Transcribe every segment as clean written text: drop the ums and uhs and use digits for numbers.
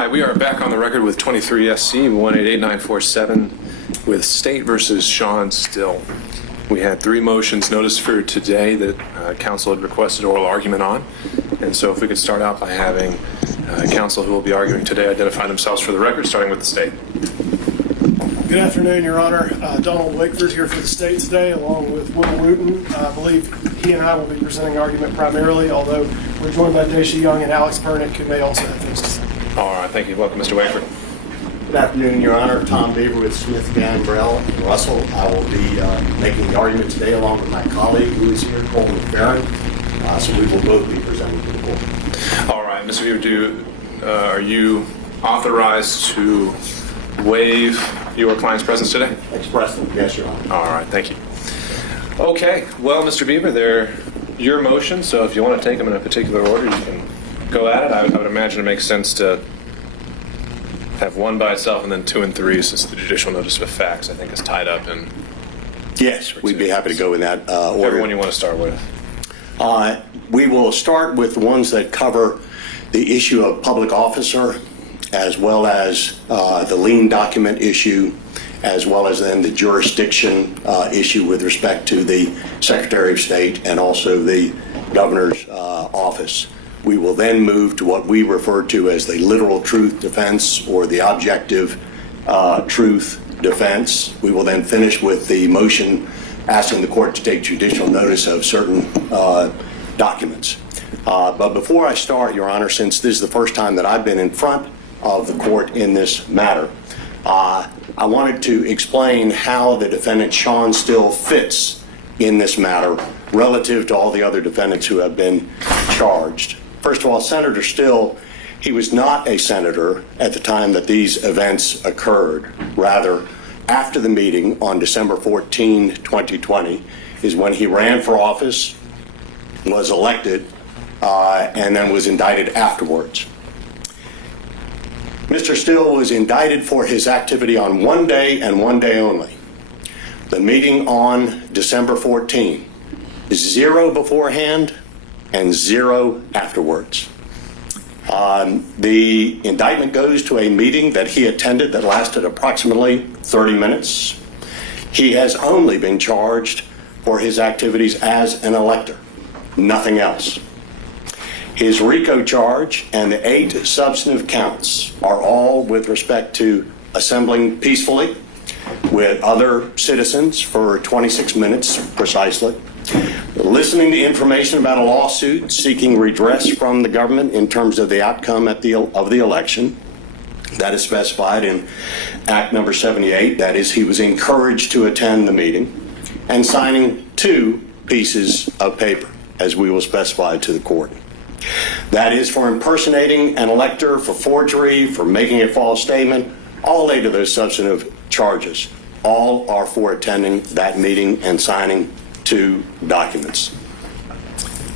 right, we are back on the record with 23 SC 188947 with State versus Shawn Still. We had 3 motions noticed for today that counsel had requested oral argument on. And so if we could start out by having counsel who will be arguing today identify themselves for the record, starting with the State. Good afternoon, Your Honor. Donald Wakeford here for the State today, along with Will Wooten. I believe he and I will be presenting argument primarily, although we're joined by Daisha Young and Alex Pernick, who may also have things to say. All right, thank you. Welcome, Mr. Wakeford. Good afternoon, Your Honor. Tom Beaver with Smith, Gambrell, and Russell. I will be making the argument today along with my colleague who is here, Coleman Farron. So we will both be presenting to the court. All right, Mr. Beaver, are you authorized to waive your client's presence today? Expressly, yes, Your Honor. All right, thank you. Okay, well, Mr. Beaver, they're your motion, so if you want to take them in a particular order, you can go at it. I would imagine it makes sense to have 1 by itself and then 2 and 3, since the judicial notice of facts, I think, is tied up in. Yes, we'd be happy to go in that order. Everyone you want to start with. We will start with the ones that cover the issue of public officer, as well as the lien document issue, as well as then the jurisdiction issue with respect to the Secretary of State and also the Governor's office. We will then move to what we refer to as the literal truth defense or the objective truth defense. We will then finish with the motion asking the court to take judicial notice of certain documents. But before I start, Your Honor, since this is the first time that I've been in front of the court in this matter, I wanted to explain how the defendant Shawn Still fits in this matter relative to all the other defendants who have been charged. First of all, Senator Still, he was not a senator at the time that these events occurred. Rather, after the meeting on December 14, 2020, is when he ran for office, was elected, and then was indicted afterwards. Mr. Still was indicted for his activity on 1 day and 1 day only. The meeting on December 14, 0 beforehand and 0 afterwards. The indictment goes to a meeting that he attended that lasted approximately 30 minutes. He has only been charged for his activities as an elector, nothing else. His RICO charge and the 8 substantive counts are all with respect to assembling peacefully with other citizens for 26 minutes precisely, listening to information about a lawsuit seeking redress from the government in terms of the outcome of the election. That is specified in Act number 78. That is, he was encouraged to attend the meeting, and signing 2 pieces of paper, as we will specify to the court. That is for impersonating an elector, for forgery, for making a false statement, all 8 of those substantive charges. All are for attending that meeting and signing 2 documents.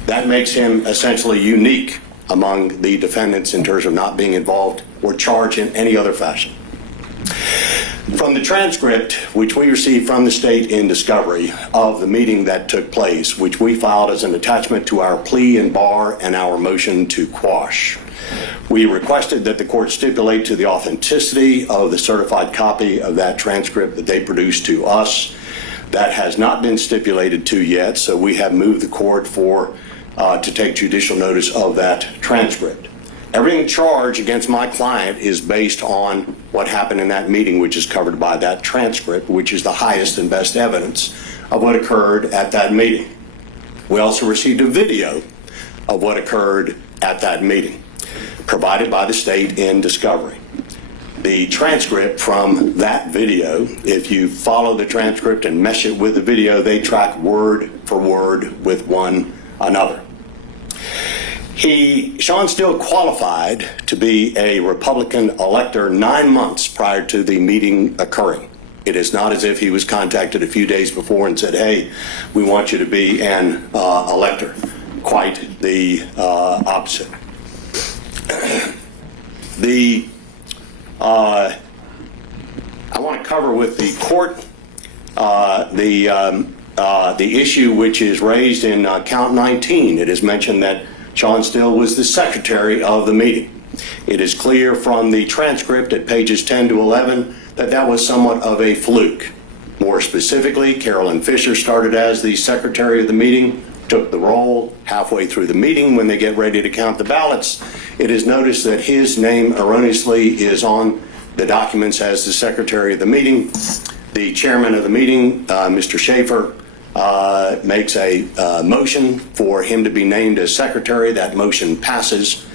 That makes him essentially unique among the defendants in terms of not being involved or charged in any other fashion. From the transcript, which we received from the state in discovery of the meeting that took place, which we filed as an attachment to our plea and bar and our motion to quash, we requested that the court stipulate to the authenticity of the certified copy of that transcript that they produced to us. That has not been stipulated to yet, so we have moved the court to take judicial notice of that transcript. Everything charged against my client is based on what happened in that meeting, which is covered by that transcript, which is the highest and best evidence of what occurred at that meeting. We also received a video of what occurred at that meeting, provided by the state in discovery. The transcript from that video, if you follow the transcript and mesh it with the video, they track word for word with one another. Shawn Still qualified to be a Republican elector 9 months prior to the meeting occurring. It is not as if he was contacted a few days before and said, hey, we want you to be an elector. Quite the opposite. I want to cover with the court the issue which is raised in count 19. It is mentioned that Shawn Still was the secretary of the meeting. It is clear from the transcript at pages 10 to 11 that that was somewhat of a fluke. More specifically, Carolyn Fisher started as the secretary of the meeting, took the roll halfway through the meeting. When they get ready to count the ballots, it is noticed that his name erroneously is on the documents as the secretary of the meeting. The chairman of the meeting, Mr. Schaefer, makes a motion for him to be named as secretary. That motion passes.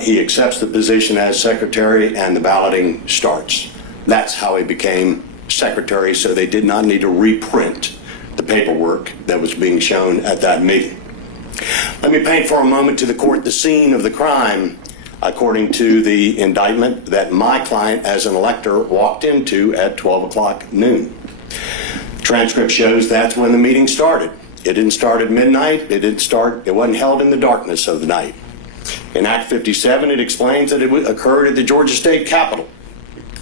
He accepts the position as secretary and the balloting starts. That's how he became secretary, so they did not need to reprint the paperwork that was being shown at that meeting. Let me paint for a moment to the court the scene of the crime according to the indictment that my client as an elector walked into at 12 o'clock noon. The transcript shows that's when the meeting started. It didn't start at midnight. It wasn't held in the darkness of the night. In Act 57, it explains that it occurred at the Georgia State Capitol,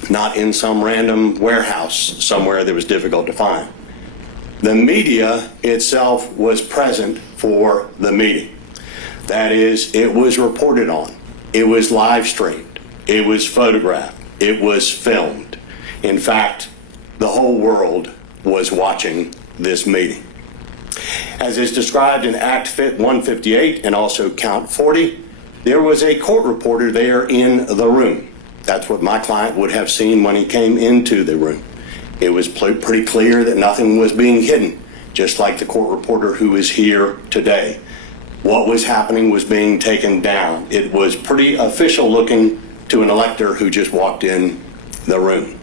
not in some random warehouse somewhere that was difficult to find. The media itself was present for the meeting. That is, it was reported on. It was live streamed. It was photographed. It was filmed. In fact, the whole world was watching this meeting. As is described in Act 158 and also Count 40, there was a court reporter there in the room. That's what my client would have seen when he came into the room. It was pretty clear that nothing was being hidden, just like the court reporter who is here today. What was happening was being taken down. It was pretty official looking to an elector who just walked in the room.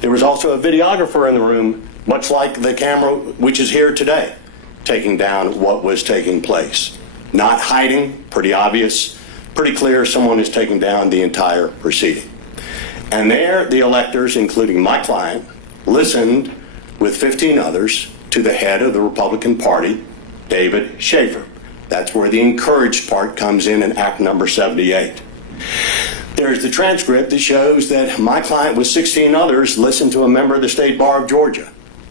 There was also a videographer in the room, much like the camera which is here today, taking down what was taking place. Not hiding, pretty obvious, pretty clear someone is taking down the entire proceeding. And there, the electors, including my client, listened with 15 others to the head of the Republican Party, David Schaefer. That's where the encouraged part comes in Act number 78. There's the transcript that shows that my client with 16 others listened to a member of the State Bar of Georgia,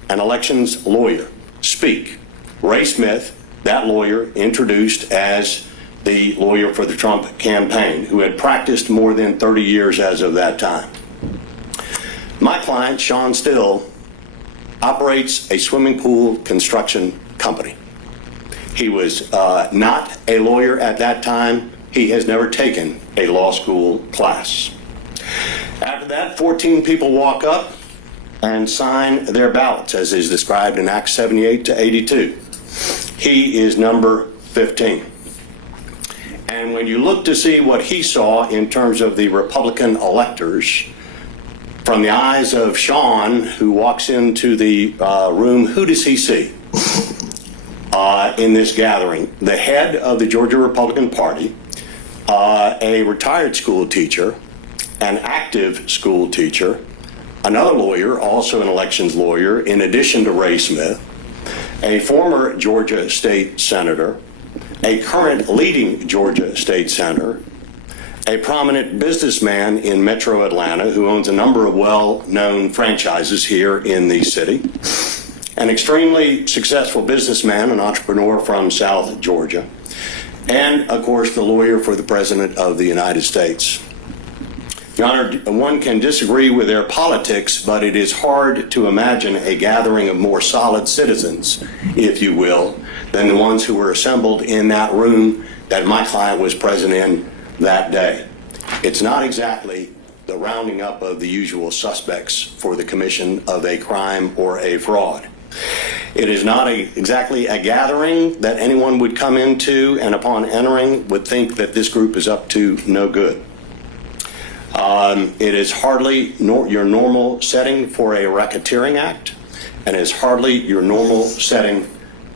an elections lawyer, speak. Ray Smith, that lawyer, introduced as the lawyer for the Trump campaign, who had practiced more than 30 years as of that time. My client, Shawn Still, operates a swimming pool construction company. He was not a lawyer at that time. He has never taken a law school class. After that, 14 people walk up and sign their ballots, as is described in Acts 78 to 82. He is number 15. And when you look to see what he saw in terms of the Republican electors, from the eyes of Shawn, who walks into the room, who does he see in this gathering? The head of the Georgia Republican Party, a retired school teacher, an active school teacher, another lawyer, also an elections lawyer, in addition to Ray Smith, a former Georgia state senator, a current leading Georgia state senator, a prominent businessman in Metro Atlanta who owns a number of well-known franchises here in the city, an extremely successful businessman, an entrepreneur from South Georgia, and, of course, the lawyer for the President of the United States. Your Honor, one can disagree with their politics, but it is hard to imagine a gathering of more solid citizens, if you will, than the ones who were assembled in that room that my client was present in that day. It's not exactly the rounding up of the usual suspects for the commission of a crime or a fraud. It is not exactly a gathering that anyone would come into and upon entering would think that this group is up to no good. It is hardly your normal setting for a racketeering act, and it's hardly your normal setting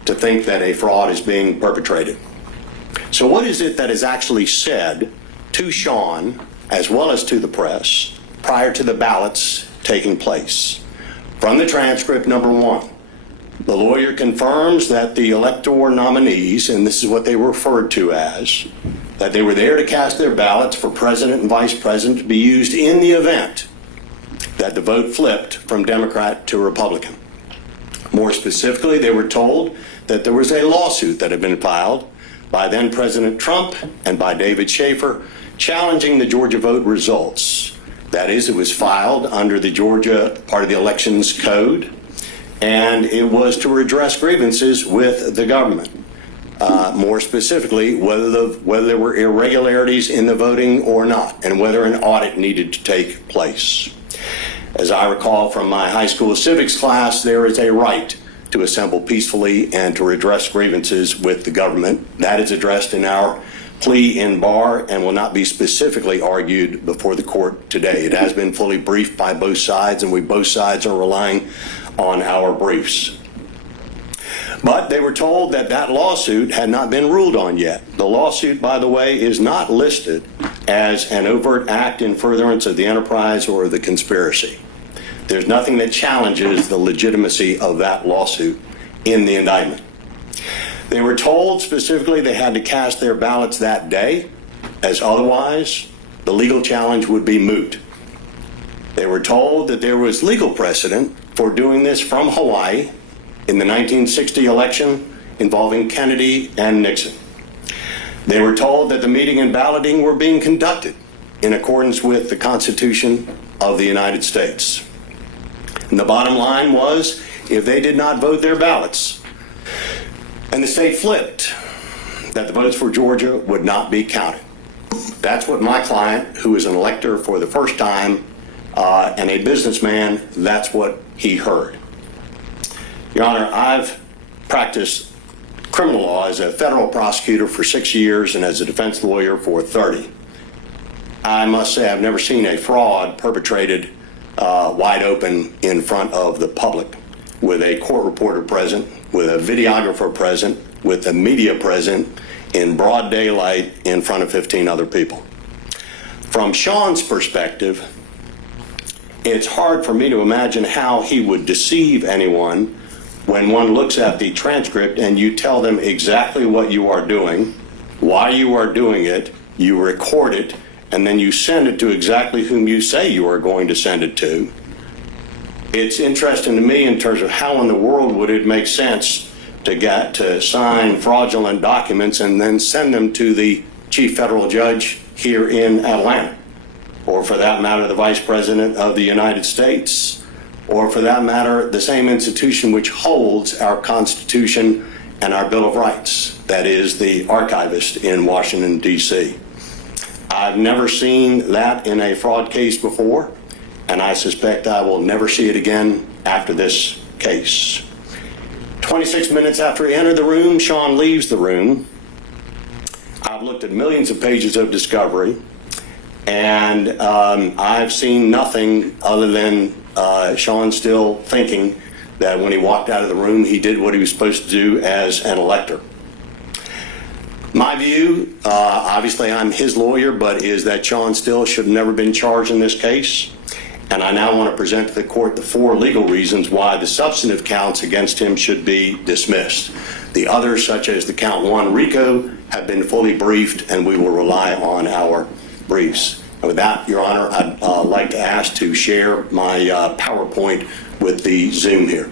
to think that a fraud is being perpetrated. So what is it that is actually said to Shawn, as well as to the press, prior to the ballots taking place? From the transcript, number one, the lawyer confirms that the elector nominees, and this is what they were referred to as, that they were there to cast their ballots for president and vice president to be used in the event that the vote flipped from Democrat to Republican. More specifically, they were told that there was a lawsuit that had been filed by then President Trump and by David Schaefer challenging the Georgia vote results. That is, it was filed under the Georgia part of the Elections Code, and it was to redress grievances with the government. More specifically, whether there were irregularities in the voting or not, and whether an audit needed to take place. As I recall from my high school civics class, there is a right to assemble peacefully and to redress grievances with the government. That is addressed in our plea in bar and will not be specifically argued before the court today. It has been fully briefed by both sides, and both sides are relying on our briefs. But they were told that that lawsuit had not been ruled on yet. The lawsuit, by the way, is not listed as an overt act in furtherance of the enterprise or the conspiracy. There's nothing that challenges the legitimacy of that lawsuit in the indictment. They were told specifically they had to cast their ballots that day, as otherwise the legal challenge would be moot. They were told that there was legal precedent for doing this from Hawaii in the 1960 election involving Kennedy and Nixon. They were told that the meeting and balloting were being conducted in accordance with the Constitution of the United States. And the bottom line was, if they did not vote their ballots and the state flipped, that the votes for Georgia would not be counted. That's what my client, who is an elector for the first time and a businessman, that's what he heard. Your Honor, I've practiced criminal law as a federal prosecutor for 6 years and as a defense lawyer for 30. I must say I've never seen a fraud perpetrated wide open in front of the public, with a court reporter present, with a videographer present, with the media present, in broad daylight in front of 15 other people. From Shawn's perspective, it's hard for me to imagine how he would deceive anyone when one looks at the transcript and you tell them exactly what you are doing, why you are doing it, you record it, and then you send it to exactly whom you say you are going to send it to. It's interesting to me in terms of how in the world would it make sense to sign fraudulent documents and then send them to the chief federal judge here in Atlanta, or for that matter, the vice president of the United States, or for that matter, the same institution which holds our Constitution and our Bill of Rights, that is the archivist in Washington, D.C. I've never seen that in a fraud case before, and I suspect I will never see it again after this case. 26 minutes after he entered the room, Shawn leaves the room. I've looked at millions of pages of discovery, and I've seen nothing other than Shawn Still thinking that when he walked out of the room, he did what he was supposed to do as an elector. My view, obviously I'm his lawyer, but is that Shawn Still should have never been charged in this case. And I now want to present to the court the 4 legal reasons why the substantive counts against him should be dismissed. The others, such as the count 1 RICO, have been fully briefed, and we will rely on our briefs. And with that, Your Honor, I'd like to ask to share my PowerPoint with the Zoom here.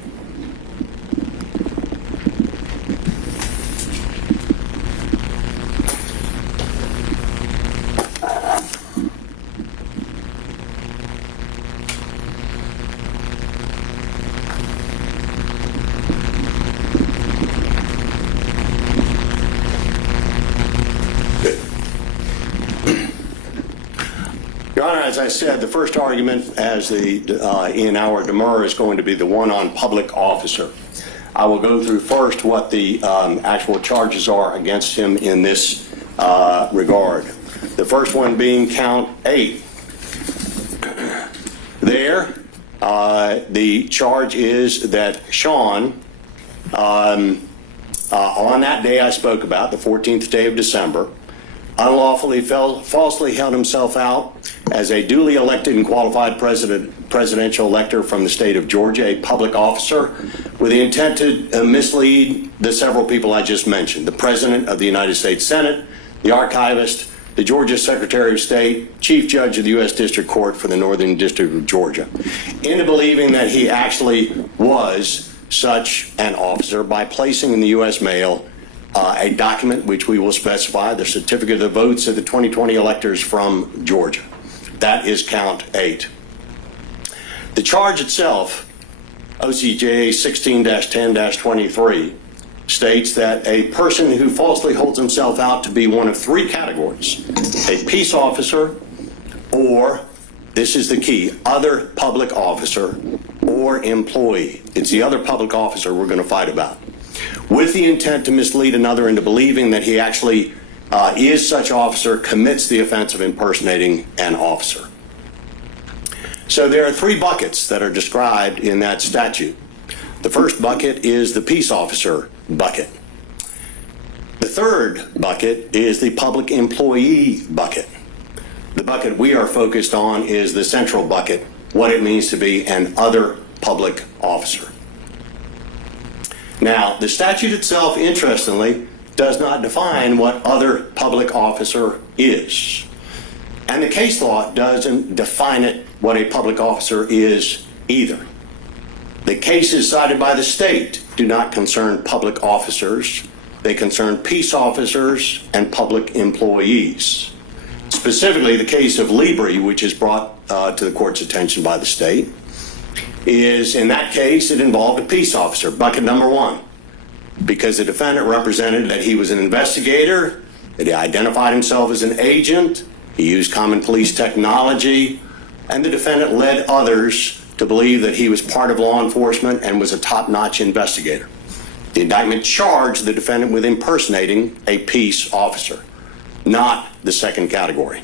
Your Honor, as I said, the first argument in our demur is going to be the one on public officer. I will go through first what the actual charges are against him in this regard. The first one being count 8. There, the charge is that Shawn, on that day I spoke about, the 14th day of December, unlawfully falsely held himself out as a duly elected and qualified presidential elector from the state of Georgia, a public officer, with the intent to mislead the several people I just mentioned: the President of the United States Senate, the archivist, the Georgia Secretary of State, Chief Judge of the U.S. District Court for the Northern District of Georgia, into believing that he actually was such an officer by placing in the U.S. mail a document which we will specify, the certificate of votes of the 2020 electors from Georgia. That is count 8. The charge itself, OCJ 16-10-23, states that a person who falsely holds himself out to be one of 3 categories, a peace officer, or, this is the key, other public officer or employee. It's the other public officer we're going to fight about, with the intent to mislead another into believing that he actually is such officer, commits the offense of impersonating an officer. So there are 3 buckets that are described in that statute. The first bucket is the peace officer bucket. The third bucket is the public employee bucket. The bucket we are focused on is the central bucket, what it means to be an other public officer. Now, the statute itself, interestingly, does not define what other public officer is. And the case law doesn't define it, what a public officer is either. The cases cited by the state do not concern public officers. They concern peace officers and public employees. Specifically, the case of Libri, which is brought to the court's attention by the state, is, in that case, it involved a peace officer, bucket number 1, because the defendant represented that he was an investigator, that he identified himself as an agent, he used common police technology, and the defendant led others to believe that he was part of law enforcement and was a top-notch investigator. The indictment charged the defendant with impersonating a peace officer, not the second category.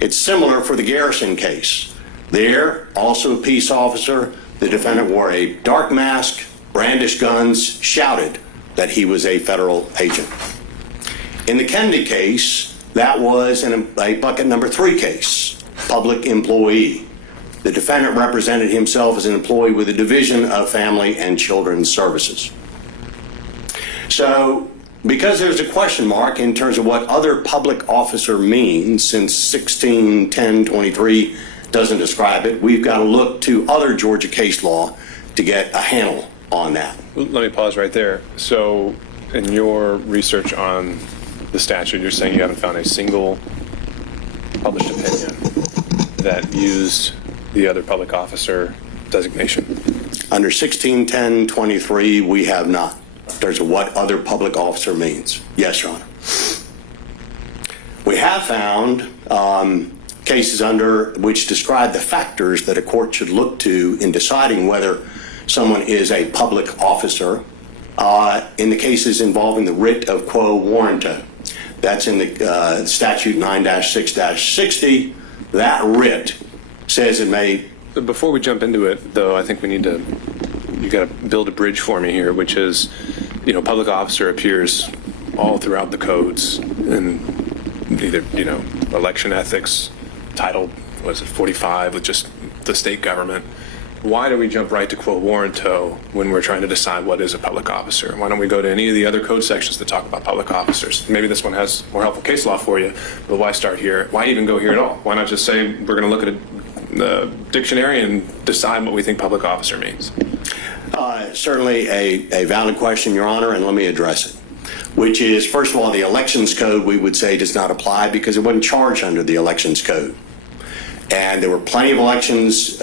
It's similar for the Garrison case. There, also a peace officer, the defendant wore a dark mask, brandished guns, shouted that he was a federal agent. In the Kennedy case, that was a bucket number 3 case, public employee. The defendant represented himself as an employee with the Division of Family and Children's Services. So, because there's a question mark in terms of what other public officer means, since 16-10-23 doesn't describe it, we've got to look to other Georgia case law to get a handle on that. Let me pause right there. So, in your research on the statute, you're saying you haven't found a single published opinion that used the other public officer designation? Under 16-10-23, we have not. There's a what other public officer means. Yes, Your Honor. We have found cases under which describe the factors that a court should look to in deciding whether someone is a public officer in the cases involving the writ of quo warranto. That's in the statute 9-6-60. That writ says it may... Before we jump into it, though, I think we need to, you got to build a bridge for me here, which is, public officer appears all throughout the codes in either, election ethics, title, 45, with just the state government. Why do we jump right to quo warranto when we're trying to decide what is a public officer? Why don't we go to any of the other code sections that talk about public officers? Maybe this one has more helpful case law for you, but why start here? Why even go here at all? Why not just say we're going to look at the dictionary and decide what we think public officer means? Certainly a valid question, Your Honor, and let me address it. Which is, first of all, the elections code, we would say, does not apply because it wasn't charged under the elections code. And there were plenty of elections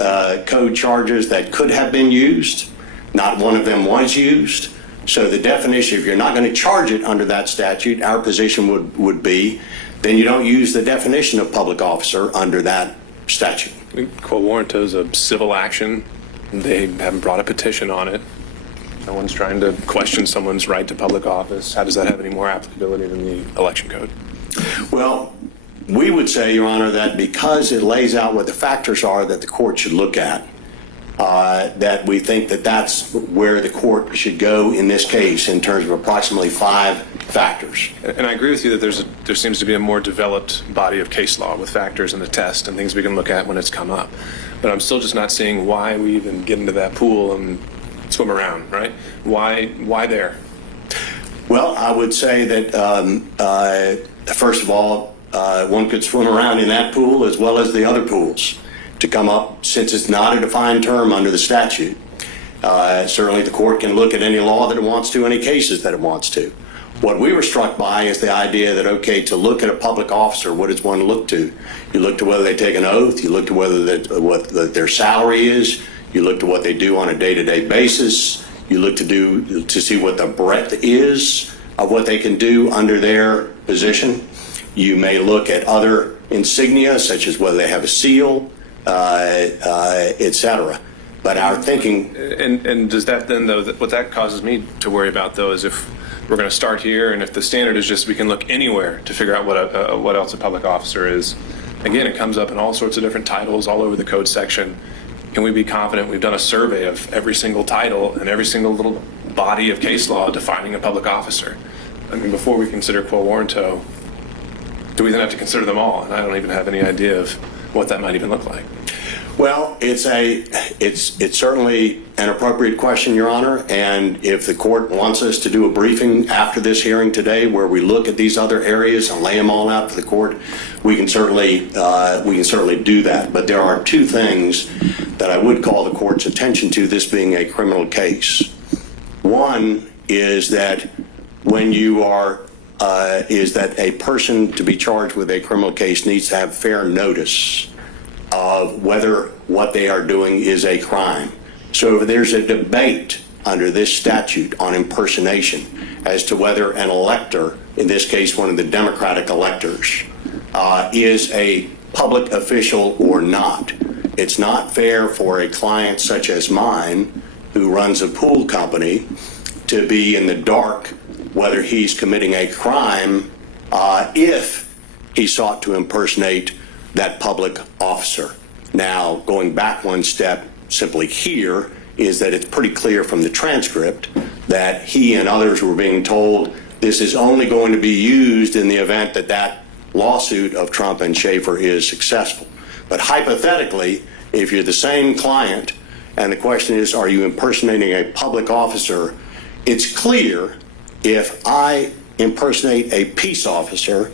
code charges that could have been used. Not one of them was used. So the definition, if you're not going to charge it under that statute, our position would be, then you don't use the definition of public officer under that statute. Quo warranto is a civil action. They haven't brought a petition on it. No one's trying to question someone's right to public office. How does that have any more applicability than the election code? Well, we would say, Your Honor, that because it lays out what the factors are that the court should look at, that we think that that's where the court should go in this case in terms of approximately 5 factors. And I agree with you that there seems to be a more developed body of case law with factors and the test and things we can look at when it's come up. But I'm still just not seeing why we even get into that pool and swim around, right? Why there? Well, I would say that, first of all, one could swim around in that pool as well as the other pools to come up, since it's not a defined term under the statute. Certainly the court can look at any law that it wants to, any cases that it wants to. What we were struck by is the idea that, okay, to look at a public officer, what does one look to? You look to whether they take an oath, you look to what their salary is, you look to what they do on a day-to-day basis, you look to see what the breadth is of what they can do under their position. You may look at other insignia, such as whether they have a seal, etc. But our thinking... And does that then, though, what that causes me to worry about, though, is if we're going to start here, and if the standard is just we can look anywhere to figure out what else a public officer is. Again, it comes up in all sorts of different titles all over the code section. Can we be confident we've done a survey of every single title and every single little body of case law defining a public officer? I mean, before we consider quo warranto, do we then have to consider them all? And I don't even have any idea of what that might even look like. Well, it's certainly an appropriate question, Your Honor, and if the court wants us to do a briefing after this hearing today where we look at these other areas and lay them all out for the court, we can certainly do that. But there are two things that I would call the court's attention to, this being a criminal case. One is that when you are is that a person to be charged with a criminal case needs to have fair notice of whether what they are doing is a crime. So if there's a debate under this statute on impersonation as to whether an elector, in this case one of the Democratic electors, is a public official or not, it's not fair for a client such as mine, who runs a pool company, to be in the dark whether he's committing a crime if he sought to impersonate that public officer. Now, going back one step simply here is that it's pretty clear from the transcript that he and others were being told this is only going to be used in the event that that lawsuit of Trump and Schaefer is successful. But hypothetically, if you're the same client and the question is, are you impersonating a public officer, it's clear if I impersonate a peace officer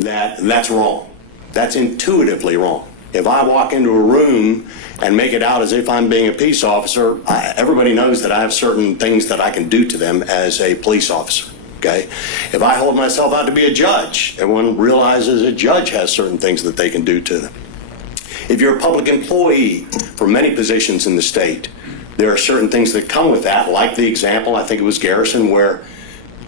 that's wrong. That's intuitively wrong. If I walk into a room and make it out as if I'm being a peace officer, everybody knows that I have certain things that I can do to them as a police officer, okay? If I hold myself out to be a judge, everyone realizes a judge has certain things that they can do to them. If you're a public employee for many positions in the state, there are certain things that come with that, like the example, I think it was Garrison, where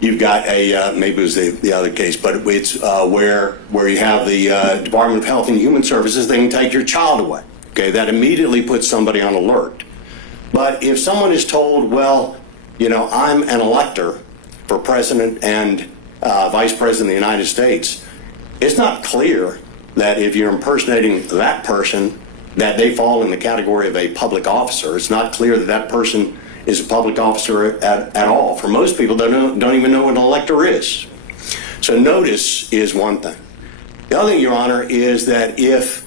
you've got a, maybe it was the other case, but it's where you have the Department of Health and Human Services, they can take your child away. Okay, that immediately puts somebody on alert. But if someone is told, well, you know, I'm an elector for president and vice president of the United States, it's not clear that if you're impersonating that person, that they fall in the category of a public officer. It's not clear that that person is a public officer at all. For most people, they don't even know what an elector is. So notice is one thing. The other thing, Your Honor, is that if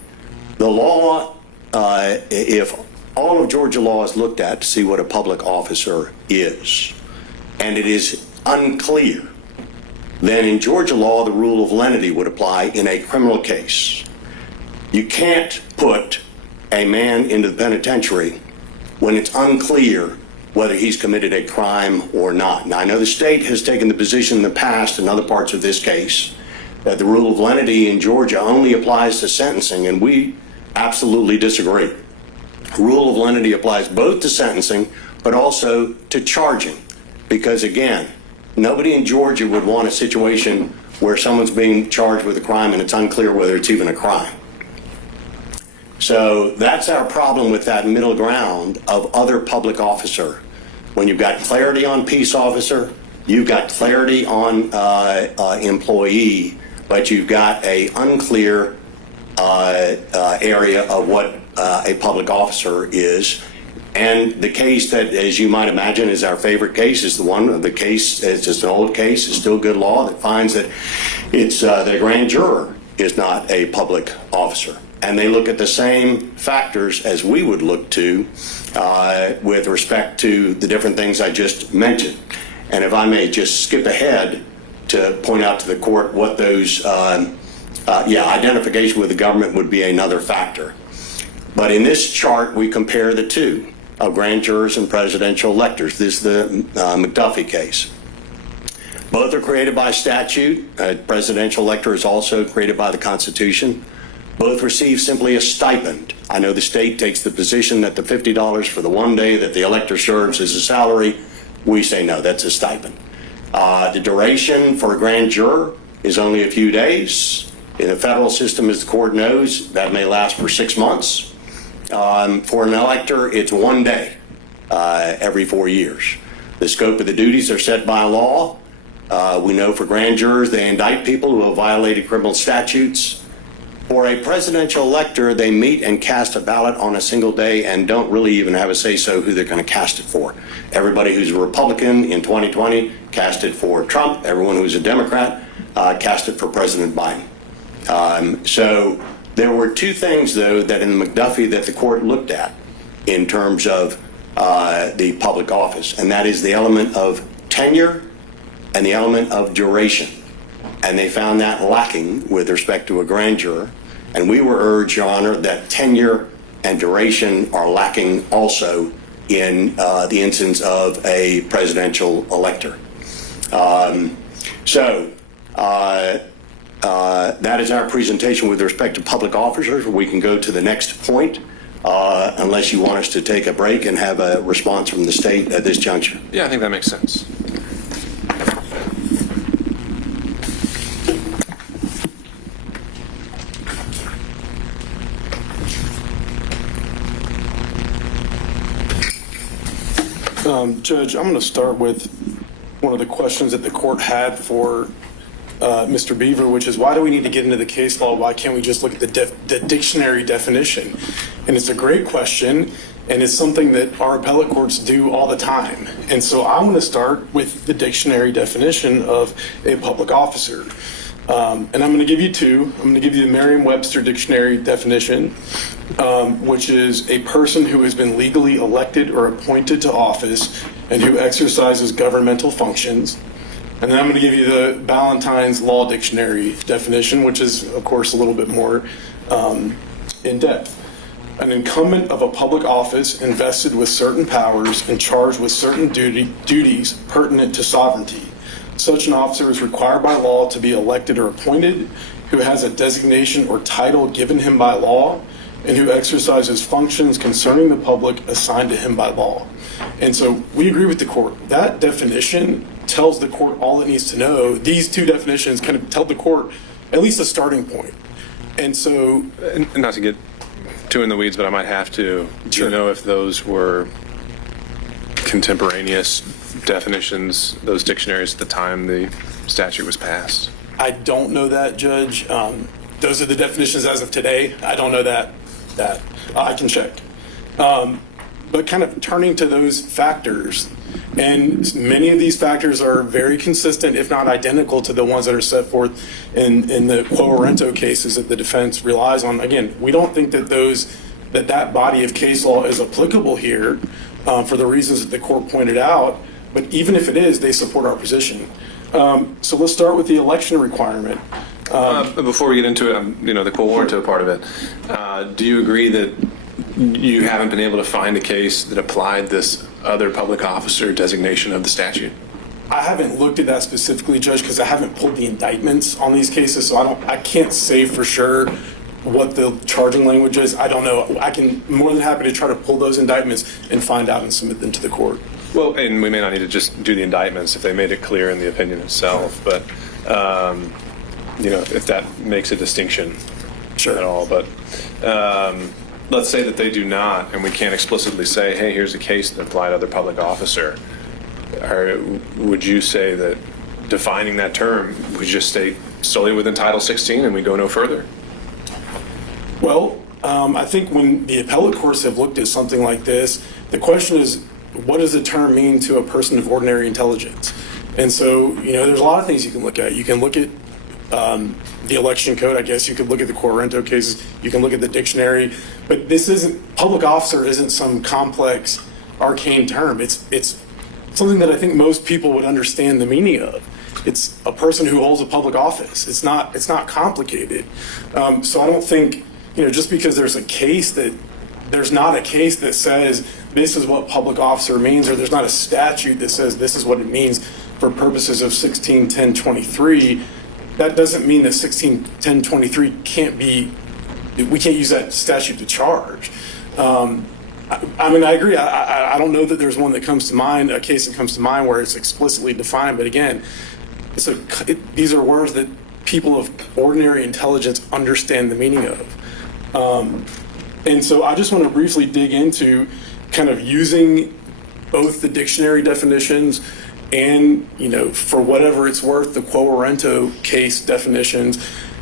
the law, if all of Georgia law is looked at to see what a public officer is, and it is unclear, then in Georgia law, the rule of lenity would apply in a criminal case. You can't put a man into the penitentiary when it's unclear whether he's committed a crime or not. Now, I know the state has taken the position in the past in other parts of this case that the rule of lenity in Georgia only applies to sentencing, and we absolutely disagree. The rule of lenity applies both to sentencing but also to charging, because again, nobody in Georgia would want a situation where someone's being charged with a crime and it's unclear whether it's even a crime. So that's our problem with that middle ground of other public officer. When you've got clarity on peace officer, you've got clarity on employee, but you've got a unclear area of what a public officer is. And the case that, as you might imagine, is our favorite case is the one, the case, it's just an old case, it's still good law that finds that it's that a grand juror is not a public officer. And they look at the same factors as we would look to with respect to the different things I just mentioned. And if I may just skip ahead to point out to the court what those, identification with the government would be another factor. But in this chart, we compare the two of grand jurors and presidential electors. This is the McDuffie case. Both are created by statute. A presidential elector is also created by the Constitution. Both receive simply a stipend. I know the state takes the position that the $50 for the one day that the elector serves is a salary. We say no, that's a stipend. The duration for a grand juror is only a few days. In the federal system, as the court knows, that may last for 6 months. For an elector, it's 1 day every 4 years. The scope of the duties are set by law. We know for grand jurors, they indict people who have violated criminal statutes. For a presidential elector, they meet and cast a ballot on a single day and don't really even have a say-so who they're going to cast it for. Everybody who's a Republican in 2020 cast it for Trump. Everyone who's a Democrat cast it for President Biden. So there were two things, though, that in the McDuffie that the court looked at in terms of the public office, and that is the element of tenure and the element of duration. And they found that lacking with respect to a grand juror. And we were urged, Your Honor, that tenure and duration are lacking also in the instance of a presidential elector. That is our presentation with respect to public officers. We can go to the next point unless you want us to take a break and have a response from the state at this juncture. Yeah, I think that makes sense. Judge, I'm going to start with one of the questions that the court had for Mr. Beaver, which is why do we need to get into the case law? Why can't we just look at the dictionary definition? And it's a great question, and it's something that our appellate courts do all the time. And so I'm going to start with the dictionary definition of a public officer. And I'm going to give you two. I'm going to give you the Merriam-Webster dictionary definition, which is a person who has been legally elected or appointed to office and who exercises governmental functions. And then I'm going to give you the Ballantyne's Law Dictionary definition, which is, of course, a little bit more in depth. An incumbent of a public office invested with certain powers and charged with certain duties pertinent to sovereignty. Such an officer is required by law to be elected or appointed, who has a designation or title given him by law, and who exercises functions concerning the public assigned to him by law. And so we agree with the court. That definition tells the court all it needs to know. These two definitions kind of tell the court at least a starting point. And so... And not to get too in the weeds, but I might have to. Do you know if those were contemporaneous definitions, those dictionaries at the time the statute was passed? I don't know that, Judge. Those are the definitions as of today. I don't know that. I can check. But kind of turning to those factors, and many of these factors are very consistent, if not identical, to the ones that are set forth in the Quo Warranto cases that the defense relies on. Again, we don't think that that body of case law is applicable here for the reasons that the court pointed out. But even if it is, they support our position. So let's start with the election requirement. Before we get into it, the Quo Warranto part of it, do you agree that you haven't been able to find a case that applied this other public officer designation of the statute? I haven't looked at that specifically, Judge, because I haven't pulled the indictments on these cases, so I can't say for sure what the charging language is. I don't know. I'm more than happy to try to pull those indictments and find out and submit them to the court. Well, and we may not need to just do the indictments if they made it clear in the opinion itself, but if that makes a distinction at all. But let's say that they do not, and we can't explicitly say, hey, here's a case that applied to other public officer. Would you say that defining that term would just stay solely within Title 16 and we go no further? Well, I think when the appellate courts have looked at something like this, the question is, what does the term mean to a person of ordinary intelligence? And so, there's a lot of things you can look at. You can look at the election code, I guess. You could look at the Quo Warranto cases. You can look at the dictionary. But public officer isn't some complex, arcane term. It's something that I think most people would understand the meaning of. It's a person who holds a public office. It's not complicated. So I don't think, just because there's not a case that says this is what public officer means, or there's not a statute that says this is what it means. for purposes of 161023, that doesn't mean that 161023 we can't use that statute to charge. I mean, I agree. I don't know that there's one that comes to mind, a case that comes to mind where it's explicitly defined. But again, these are words that people of ordinary intelligence understand the meaning of. And so I just want to briefly dig into kind of using both the dictionary definitions and, for whatever it's worth, the Quo Warranto case definitions,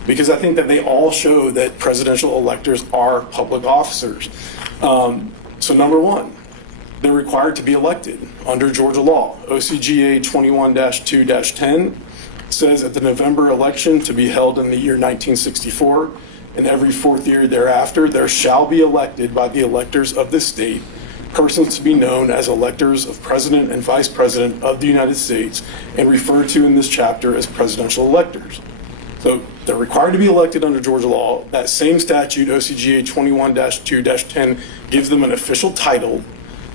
because I think that they all show that presidential electors are public officers. So number one, they're required to be elected under Georgia law. OCGA 21-2-10 says at the November election to be held in the year 1964, and every fourth year thereafter, there shall be elected by the electors of this state persons to be known as electors of President and Vice President of the United States and referred to in this chapter as presidential electors. So they're required to be elected under Georgia law. That same statute, OCGA 21-2-10, gives them an official title.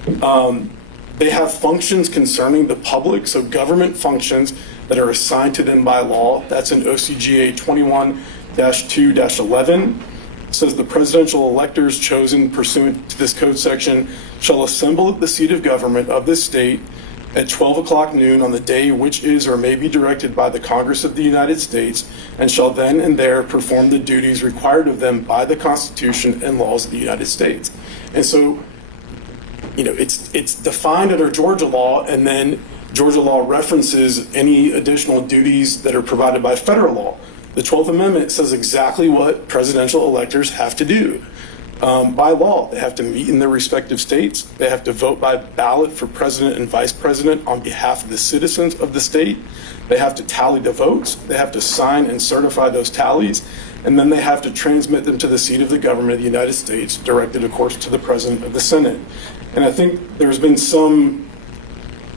They have functions concerning the public, so government functions that are assigned to them by law. That's in OCGA 21-2-11. It says the presidential electors chosen pursuant to this code section shall assemble at the seat of government of this state at 12 o'clock noon on the day which is or may be directed by the Congress of the United States, and shall then and there perform the duties required of them by the Constitution and laws of the United States. And so, it's defined under Georgia law, and then Georgia law references any additional duties that are provided by federal law. The 12th Amendment says exactly what presidential electors have to do. By law, they have to meet in their respective states. They have to vote by ballot for president and vice president on behalf of the citizens of the state. They have to tally the votes. They have to sign and certify those tallies. And then they have to transmit them to the seat of the government of the United States, directed, of course, to the president of the Senate. And I think there's been some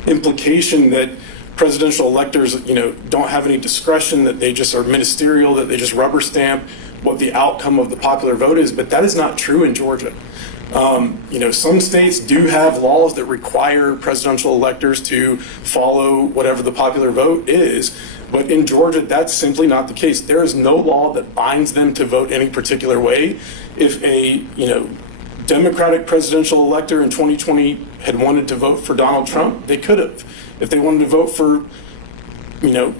implication that presidential electors, don't have any discretion, that they just are ministerial, that they just rubber stamp what the outcome of the popular vote is, but that is not true in Georgia. Some states do have laws that require presidential electors to follow whatever the popular vote is, but in Georgia, that's simply not the case. There is no law that binds them to vote any particular way. If a, Democratic presidential elector in 2020 had wanted to vote for Donald Trump, they could have. If they wanted to vote for,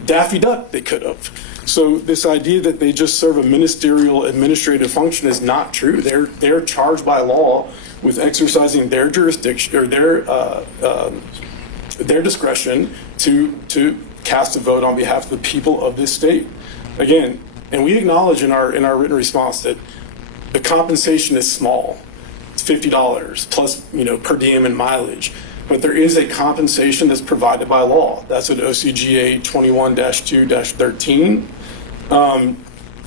Daffy Duck, they could have. So this idea that they just serve a ministerial administrative function is not true. They're charged by law with exercising their jurisdiction or their discretion to cast a vote on behalf of the people of this state. Again, and we acknowledge in our written response that the compensation is small. It's $50 plus per diem and mileage. But there is a compensation that's provided by law. That's at OCGA 21-2-13.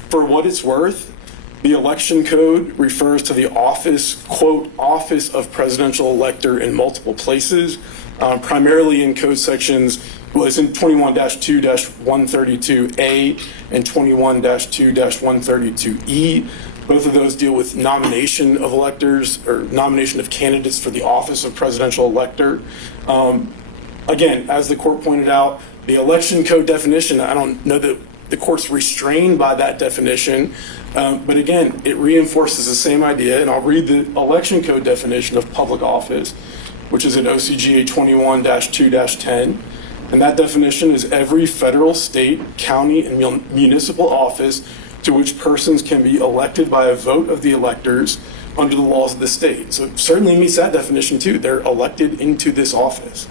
For what it's worth, the election code refers to the office, quote, office of presidential elector in multiple places, primarily in code sections, was in 21-2-132A and 21-2-132E. Both of those deal with nomination of electors or nomination of candidates for the office of presidential elector. Again, as the court pointed out, the election code definition, I don't know that the court's restrained by that definition, but again, it reinforces the same idea, and I'll read the election code definition of public office, which is in OCGA 21-2-10, and that definition is every federal, state, county, and municipal office to which persons can be elected by a vote of the electors under the laws of the state. So it certainly meets that definition too. They're elected into this office.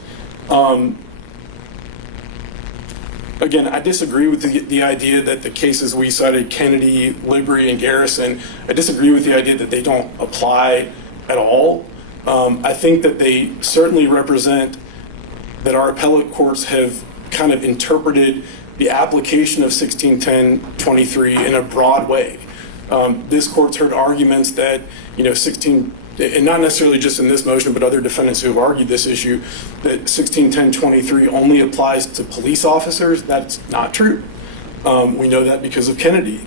Again, I disagree with the idea that the cases we cited, Kennedy, Libby, and Garrison, I disagree with the idea that they don't apply at all. I think that they certainly represent that our appellate courts have kind of interpreted the application of 1610-23 in a broad way. This court's heard arguments that, and not necessarily just in this motion, but other defendants who have argued this issue, that 1610-23 only applies to police officers. That's not true. We know that because of Kennedy.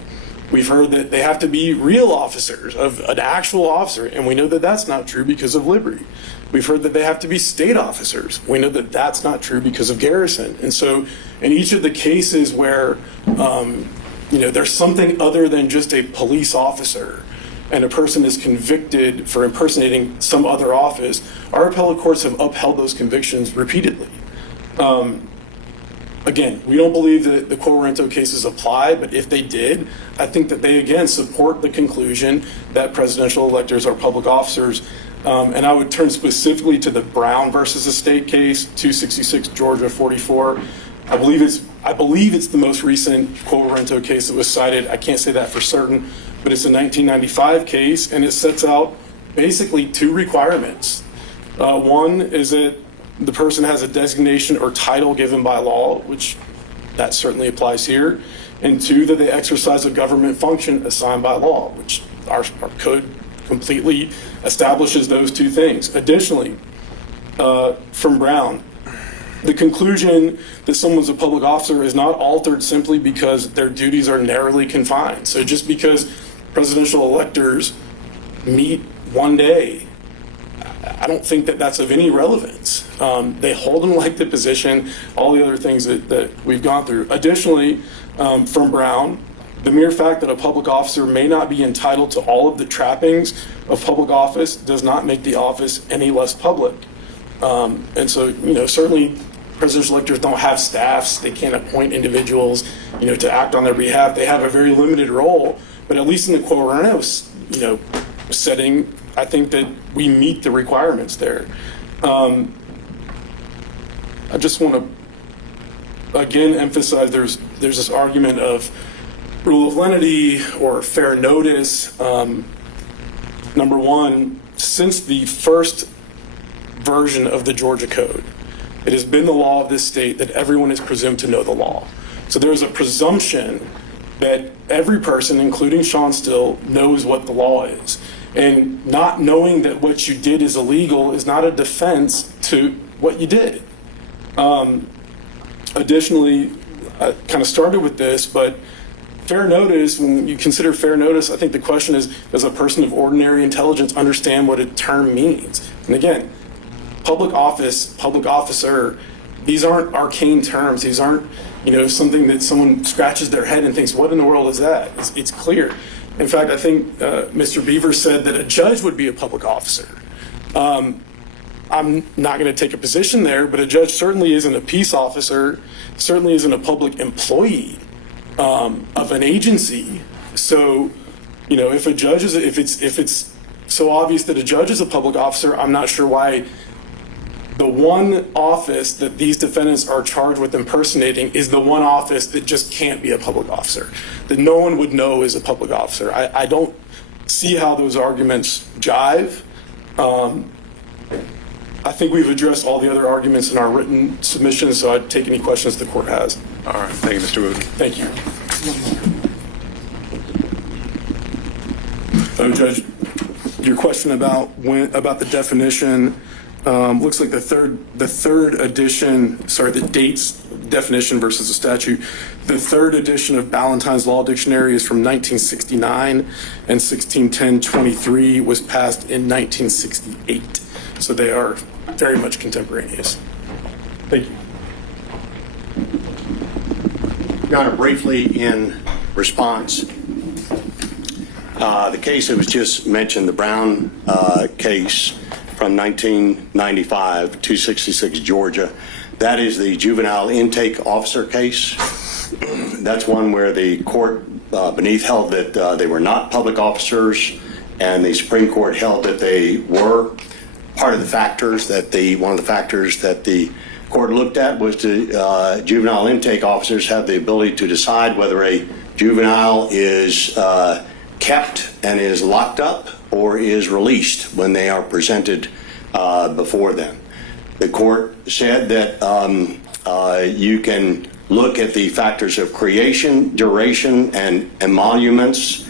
We've heard that they have to be real officers, of an actual officer, and we know that that's not true because of Liberty. We've heard that they have to be state officers. We know that that's not true because of Garrison. And so in each of the cases where, there's something other than just a police officer and a person is convicted for impersonating some other office, our appellate courts have upheld those convictions repeatedly. Again, we don't believe that the Quo Warranto cases apply, but if they did, I think that they, again, support the conclusion that presidential electors are public officers. And I would turn specifically to the Brown versus the state case, 266 Georgia 44. I believe it's the most recent Quo Warranto case that was cited. I can't say that for certain, but it's a 1995 case, and it sets out basically two requirements. One is that the person has a designation or title given by law, which that certainly applies here. And two, that they exercise a government function assigned by law, which our code completely establishes those two things. Additionally, from Brown, the conclusion that someone's a public officer is not altered simply because their duties are narrowly confined. So just because presidential electors meet one day, I don't think that that's of any relevance. They hold an elected position, all the other things that we've gone through. Additionally, from Brown, the mere fact that a public officer may not be entitled to all of the trappings of public office does not make the office any less public. And so, certainly presidential electors don't have staffs. They can't appoint individuals, to act on their behalf. They have a very limited role, but at least in the Quo Warranto, setting, I think that we meet the requirements there. I just want to, again, emphasize there's this argument of rule of lenity or fair notice. Number one, since the first version of the Georgia Code, it has been the law of this state that everyone is presumed to know the law. So there is a presumption that every person, including Shawn Still, knows what the law is. And not knowing that what you did is illegal is not a defense to what you did. Additionally, I kind of started with this, but fair notice, when you consider fair notice, I think the question is, does a person of ordinary intelligence understand what a term means? And again, public office, public officer, these aren't arcane terms. These aren't, something that someone scratches their head and thinks, what in the world is that? It's clear. In fact, I think Mr. Beaver said that a judge would be a public officer. I'm not going to take a position there, but a judge certainly isn't a peace officer, certainly isn't a public employee of an agency. So, if a judge is, if it's so obvious that a judge is a public officer, I'm not sure why the one office that these defendants are charged with impersonating is the one office that just can't be a public officer, that no one would know is a public officer. I don't see how those arguments jive. I think we've addressed all the other arguments in our written submissions, so I'd take any questions the court has. All right. Thank you, Mr. Wooten. Thank you. Judge, your question about the definition, looks like the third edition, the dates definition versus the statute. The third edition of Ballantyne's Law Dictionary is from 1969, and 1610-23 was passed in 1968. So they are very much contemporaneous. Thank you. Your Honor, briefly in response, the case that was just mentioned, the Brown case from 1995, 266 Georgia, that is the juvenile intake officer case. That's one where the court beneath held that they were not public officers, and the Supreme Court held that they were. Part of the factors that one of the factors that the court looked at was to juvenile intake officers have the ability to decide whether a juvenile is kept and is locked up or is released when they are presented before them. The court said that you can look at the factors of creation, duration, and emoluments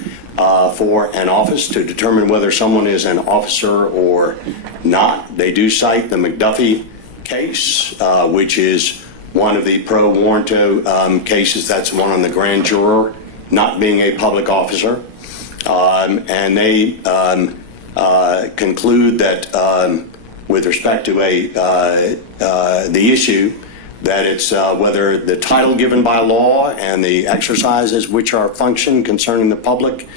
for an office to determine whether someone is an officer or not. They do cite the McDuffie case, which is one of the pro warranto cases. That's one on the grand juror not being a public officer, and they conclude that with respect to the issue that it's whether the title given by law and the exercises which are function concerning the public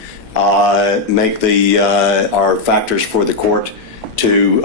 make are factors for the court to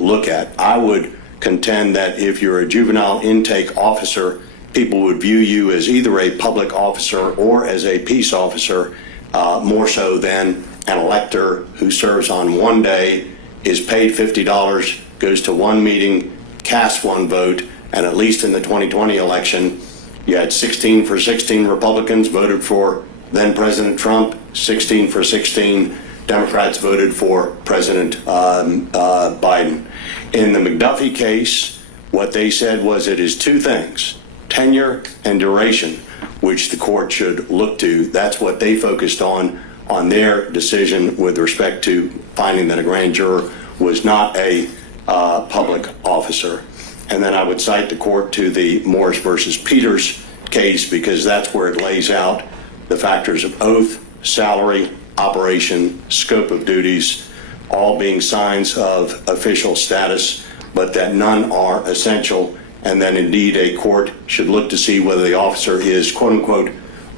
look at. I would contend that if you're a juvenile intake officer, people would view you as either a public officer or as a peace officer, more so than an elector who serves on one day, is paid $50, goes to one meeting, casts one vote, and at least in the 2020 election, you had 16 for 16 Republicans voted for then President Trump, 16 for 16 Democrats voted for President Biden. In the McDuffie case, what they said was it is two things, tenure and duration, which the court should look to. That's what they focused on their decision with respect to finding that a grand juror was not a public officer. And then I would cite the court to the Morris versus Peters case, because that's where it lays out the factors of oath, salary, operation, scope of duties, all being signs of official status, but that none are essential, and then indeed a court should look to see whether the officer is, quote unquote,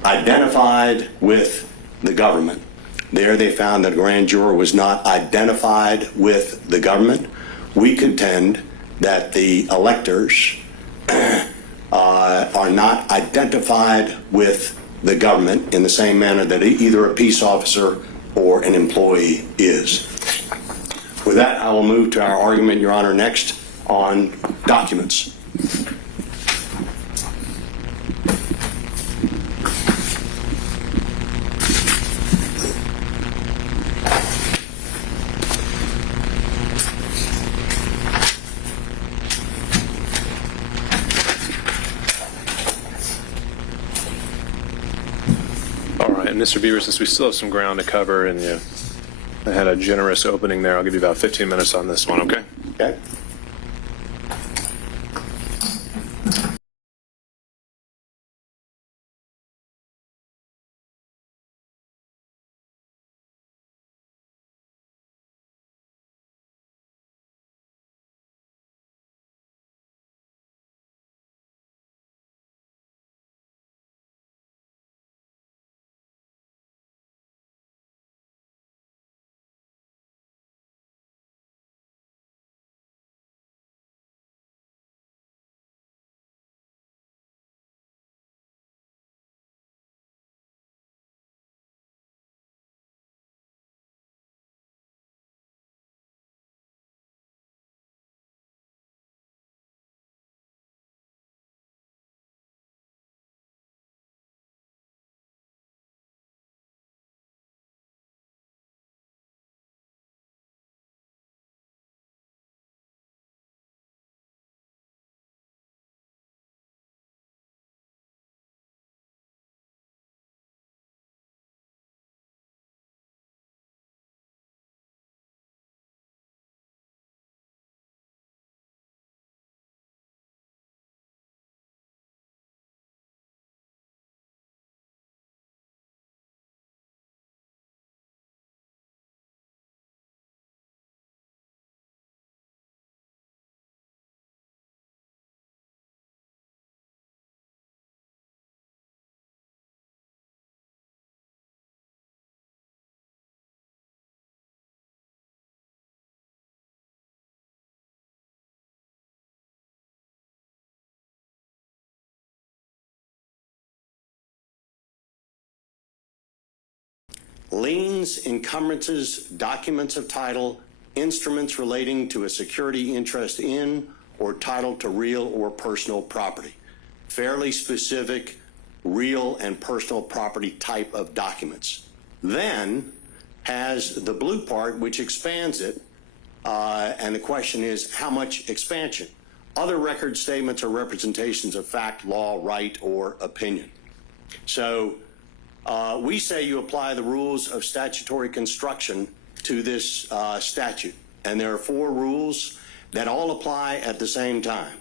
identified with the government. There they found that a grand juror was not identified with the government. We contend that the electors are not identified with the government in the same manner that either a peace officer or an employee is. With that, I will move to our argument, Your Honor, next on documents. Mr. Beaver, since we still have some ground to cover and you had a generous opening there, I'll give you about 15 minutes on this one, okay? Okay. Liens, encumbrances, documents of title, instruments relating to a security interest in or title to real or personal property. Fairly specific real and personal property type of documents. Then has the blue part, which expands it, and the question is how much expansion? Other record statements or representations of fact, law, right, or opinion. So we say you apply the rules of statutory construction to this statute, and there are 4 rules that all apply at the same time.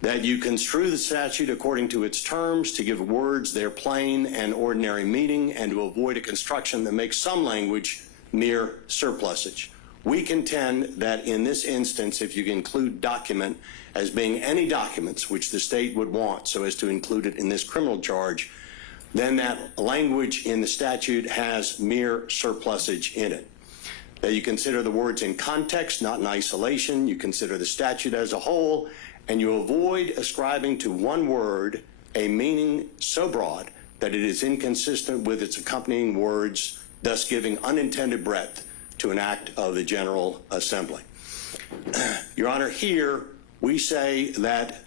that you construe the statute according to its terms to give words their plain and ordinary meaning and to avoid a construction that makes some language mere surplusage. We contend that in this instance, if you include document as being any documents which the state would want so as to include it in this criminal charge, then that language in the statute has mere surplusage in it. That you consider the words in context, not in isolation. You consider the statute as a whole, and you avoid ascribing to one word a meaning so broad that it is inconsistent with its accompanying words, thus giving unintended breadth to an act of the General Assembly. Your Honor, here we say that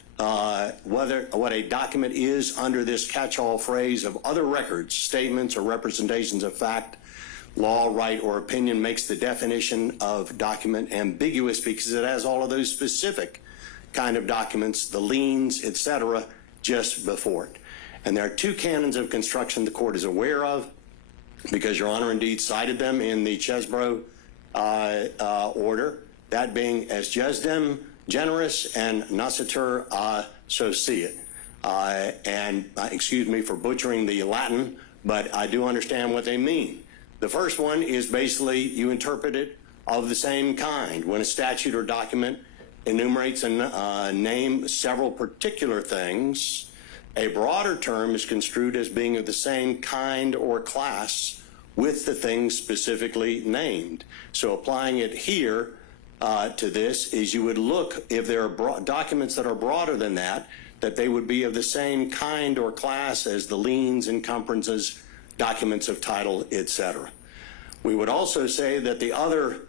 what a document is under this catch-all phrase of other records, statements, or representations of fact, law, right, or opinion makes the definition of document ambiguous because it has all of those specific kind of documents, the liens, etc., just before it. And there are two canons of construction the court is aware of, because Your Honor indeed cited them in the Chesbrough order, that being as jesdem, generis, and nascitur societ. And excuse me for butchering the Latin, but I do understand what they mean. The first one is basically you interpret it of the same kind. When a statute or document enumerates and name several particular things, a broader term is construed as being of the same kind or class with the things specifically named. So applying it here to this is you would look, if there are documents that are broader than that they would be of the same kind or class as the liens, encumbrances, documents of title, etc. We would also say that the other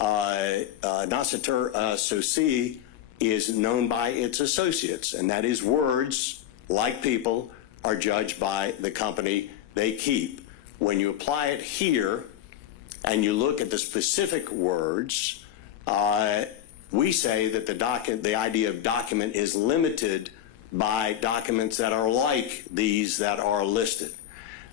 nascitur socii is known by its associates, and that is words, like people, are judged by the company they keep. When you apply it here and you look at the specific words, we say that the idea of document is limited by documents that are like these that are listed.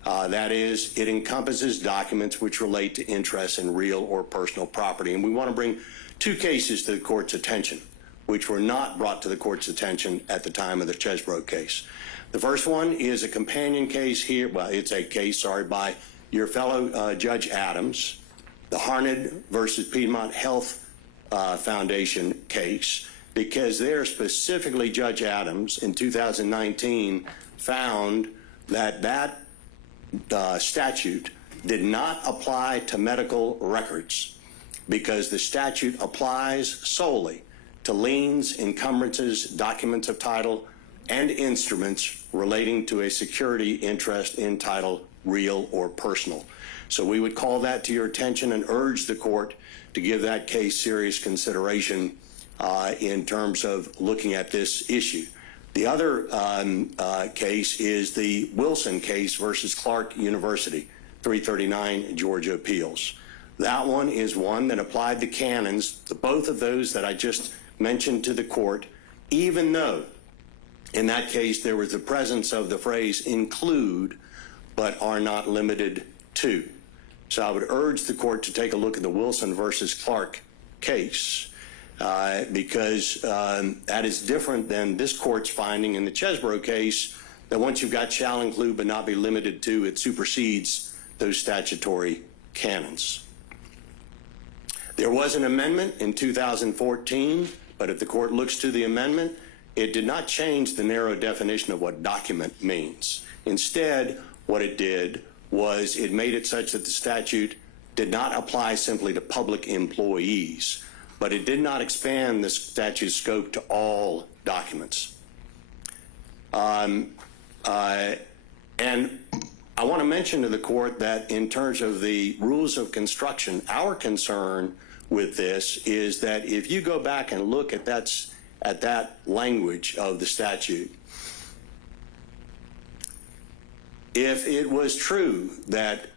That is, it encompasses documents which relate to interests in real or personal property. And we want to bring two cases to the court's attention, which were not brought to the court's attention at the time of the Chesbrough case. The first one is a companion case here. Well, it's a case, by your fellow Judge Adams, the Harned versus Piedmont Health Foundation case, because there specifically Judge Adams in 2019 found that statute did not apply to medical records because the statute applies solely to liens, encumbrances, documents of title, and instruments relating to a security interest in title, real or personal. So we would call that to your attention and urge the court to give that case serious consideration in terms of looking at this issue. The other case is the Wilson case versus Clark University, 339 Georgia Appeals. That one is one that applied the canons to both of those that I just mentioned to the court, even though in that case there was the presence of the phrase include but are not limited to. So I would urge the court to take a look at the Wilson versus Clark case because that is different than this court's finding in the Chesbrough case that once you've got shall include but not be limited to, it supersedes those statutory canons. There was an amendment in 2014, but if the court looks to the amendment, it did not change the narrow definition of what document means. Instead, what it did was it made it such that the statute did not apply simply to public employees, but it did not expand the statute's scope to all documents. And I want to mention to the court that in terms of the rules of construction, our concern with this is that if you go back and look at that language of the statute, if it was true that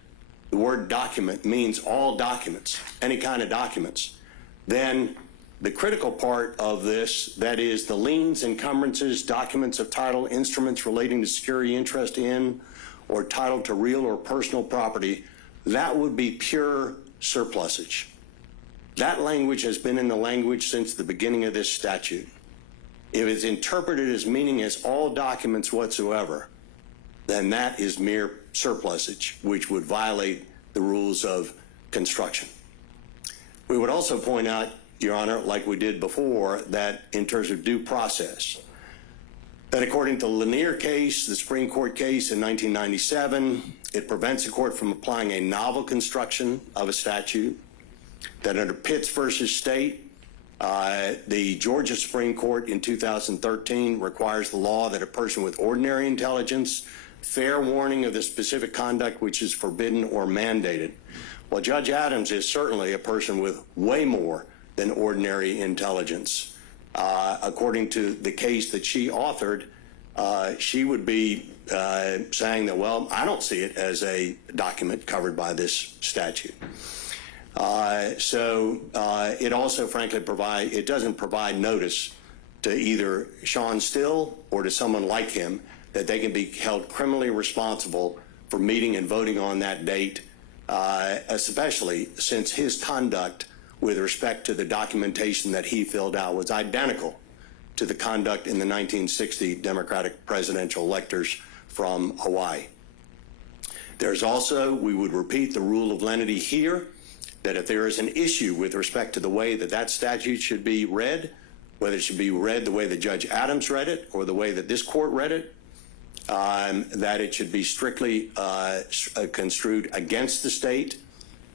the word document means all documents, any kind of documents, then the critical part of this, that is the liens, encumbrances, documents of title, instruments relating to security interest in or title to real or personal property, that would be pure surplusage. That language has been in the language since the beginning of this statute. If it's interpreted as meaning as all documents whatsoever, then that is mere surplusage, which would violate the rules of construction. We would also point out, Your Honor, like we did before, that in terms of due process, that according to the Lanier case, the Supreme Court case in 1997, it prevents the court from applying a novel construction of a statute, that under Pitts versus State, the Georgia Supreme Court in 2013 requires the law that a person with ordinary intelligence, fair warning of the specific conduct which is forbidden or mandated. Well, Judge Adams is certainly a person with way more than ordinary intelligence. According to the case that she authored, she would be saying that, well, I don't see it as a document covered by this statute. It also, frankly, it doesn't provide notice to either Shawn Still or to someone like him that they can be held criminally responsible for meeting and voting on that date, especially since his conduct with respect to the documentation that he filled out was identical to the conduct in the 1960 Democratic presidential electors from Hawaii. There's also, we would repeat the rule of lenity here, that if there is an issue with respect to the way that that statute should be read, whether it should be read the way that Judge Adams read it or the way that this court read it, that it should be strictly construed against the state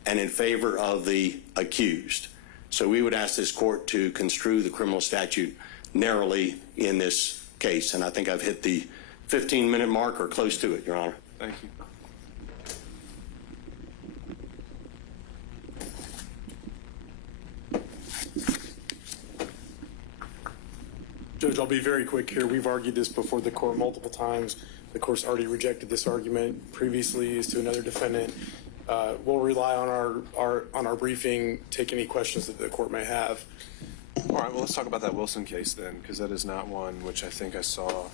and in favor of the accused. So we would ask this court to construe the criminal statute narrowly in this case. And I think I've hit the 15-minute mark or close to it, Your Honor. Thank you. Judge, I'll be very quick here. We've argued this before the court multiple times. The court's already rejected this argument previously as to another defendant. We'll rely on our briefing, take any questions that the court may have. All right, well, let's talk about that Wilson case then, because that is not one which I think I saw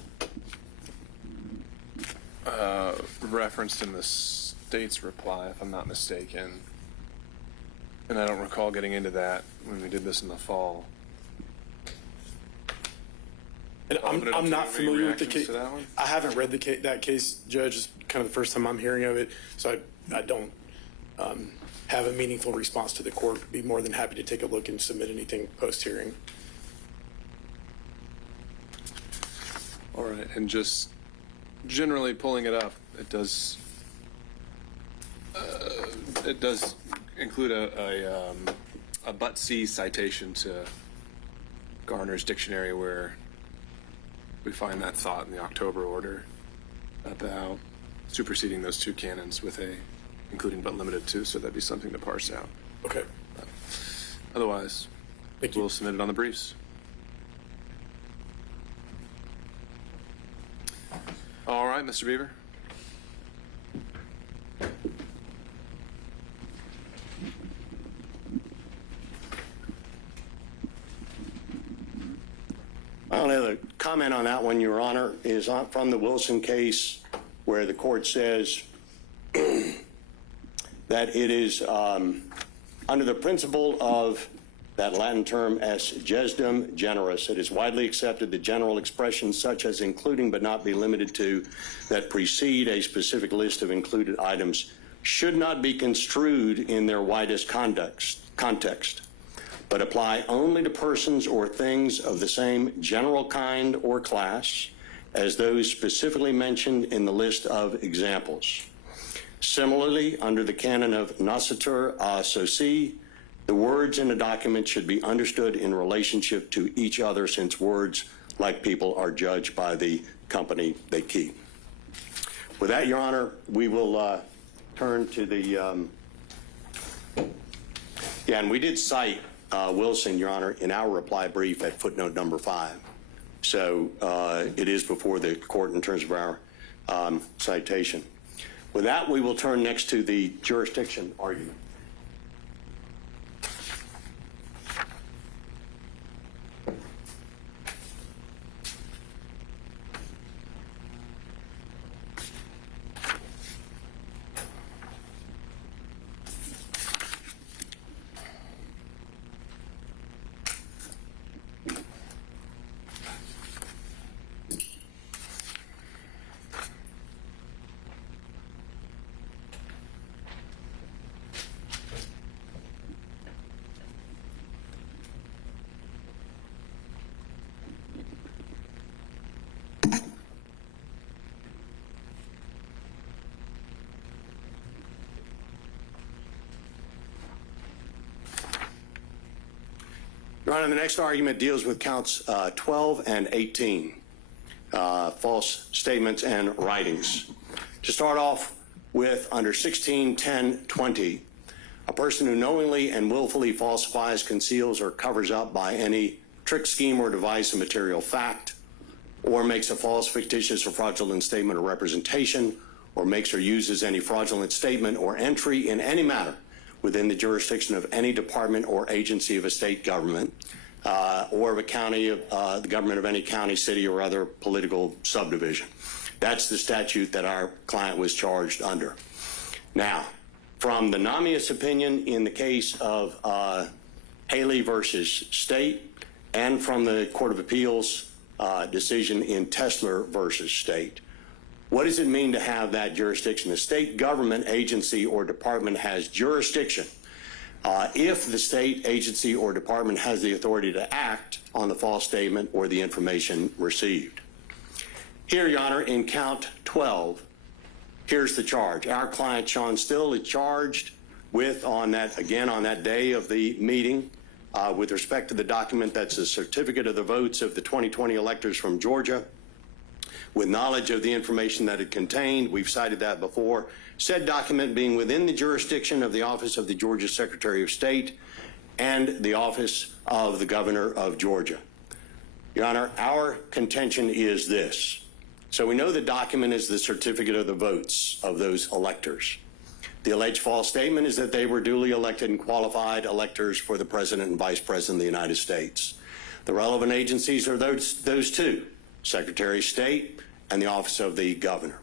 referenced in the state's reply, if I'm not mistaken. And I don't recall getting into that when we did this in the fall. And I'm not familiar with the case. I haven't read that case, Judge. It's kind of the first time I'm hearing of it, so I don't have a meaningful response to the court. Be more than happy to take a look and submit anything post-hearing. All right, and just generally pulling it up, it does include a but-see citation to Garner's dictionary where we find that thought in the October order about superseding those two canons with a including but limited to, so that'd be something to parse out. Okay. Otherwise, we'll submit it on the briefs. All right, Mr. Beaver. My only other comment on that one, Your Honor, is from the Wilson case where the court says that it is under the principle of that Latin term es gesdem generis. It is widely accepted that general expressions such as including but not be limited to that precede a specific list of included items should not be construed in their widest context, but apply only to persons or things of the same general kind or class as those specifically mentioned in the list of examples. Similarly, under the canon of nocitur a soci, the words in a document should be understood in relationship to each other, since words, like people, are judged by the company they keep. With that, Your Honor, we will turn to the, and we did cite Wilson, Your Honor, in our reply brief at footnote number 5. So it is before the court in terms of our citation. With that, we will turn next to the jurisdiction argument. Your Honor, the next argument deals with counts 12 and 18, false statements and writings. To start off with, under 161020, a person who knowingly and willfully falsifies, conceals, or covers up by any trick, scheme, or device a material fact, or makes a false, fictitious, or fraudulent statement or representation, or makes or uses any fraudulent statement or entry in any matter within the jurisdiction of any department or agency of a state government, or of a county, the government of any county, city, or other political subdivision. That's the statute that our client was charged under. Now, from the Namias opinion in the case of Haley versus State, and from the Court of Appeals decision in Tesler versus State, what does it mean to have that jurisdiction? The state government agency or department has jurisdiction if the state agency or department has the authority to act on the false statement or the information received. Here, Your Honor, in count 12, here's the charge. Our client, Shawn Still, is charged with, on that day of the meeting, with respect to the document that's a certificate of the votes of the 2020 electors from Georgia, with knowledge of the information that it contained. We've cited that before. Said document being within the jurisdiction of the Office of the Georgia Secretary of State and the Office of the Governor of Georgia. Your Honor, our contention is this. So we know the document is the certificate of the votes of those electors. The alleged false statement is that they were duly elected and qualified electors for the President and Vice President of the United States. The relevant agencies are those two, Secretary of State and the Office of the Governor.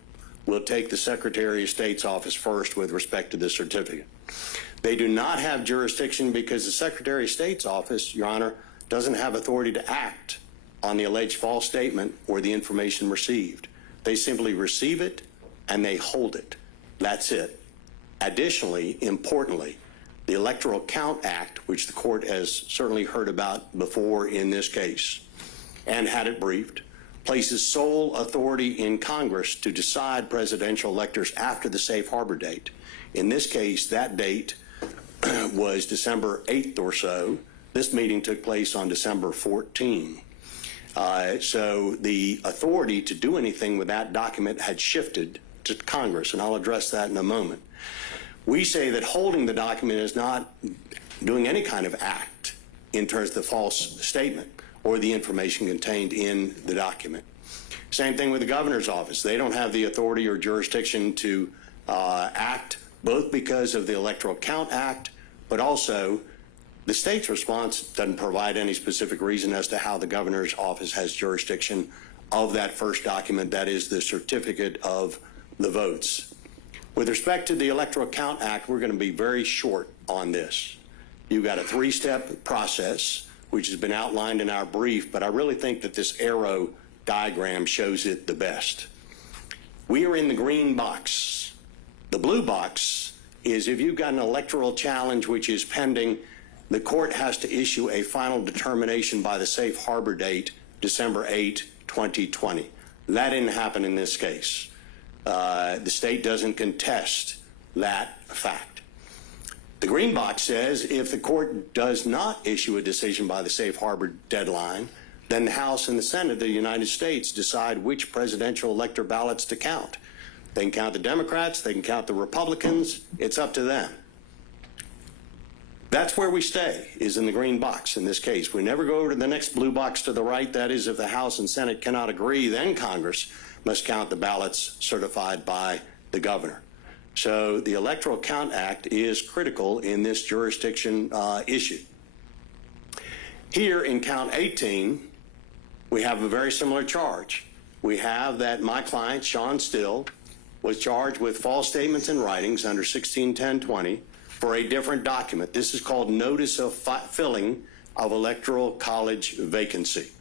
We'll take the Secretary of State's office first with respect to the certificate. They do not have jurisdiction because the Secretary of State's office, Your Honor, doesn't have authority to act on the alleged false statement or the information received. They simply receive it and they hold it. That's it. Additionally, importantly, the Electoral Count Act, which the court has certainly heard about before in this case and had it briefed, places sole authority in Congress to decide presidential electors after the safe harbor date. In this case, that date was December 8th or so. This meeting took place on December 14th. So the authority to do anything with that document had shifted to Congress, and I'll address that in a moment. We say that holding the document is not doing any kind of act in terms of the false statement or the information contained in the document. Same thing with the governor's office. They don't have the authority or jurisdiction to act, both because of the Electoral Count Act, but also the state's response doesn't provide any specific reason as to how the governor's office has jurisdiction of that first document, that is the certificate of the votes. With respect to the Electoral Count Act, we're going to be very short on this. You've got a three-step process, which has been outlined in our brief, but I really think that this arrow diagram shows it the best. We are in the green box. The blue box is if you've got an electoral challenge which is pending, the court has to issue a final determination by the safe harbor date, December 8, 2020. That didn't happen in this case. The state doesn't contest that fact. The green box says if the court does not issue a decision by the safe harbor deadline, then the House and the Senate of the United States decide which presidential elector ballots to count. They can count the Democrats, they can count the Republicans, it's up to them. That's where we stay, is in the green box in this case. We never go over to the next blue box to the right. That is, if the House and Senate cannot agree, then Congress must count the ballots certified by the governor. So the Electoral Count Act is critical in this jurisdiction issue. Here in count 18, we have a very similar charge. We have that my client, Shawn Still, was charged with false statements and writings under 161020 for a different document. This is called Notice of Filling of Electoral College Vacancy.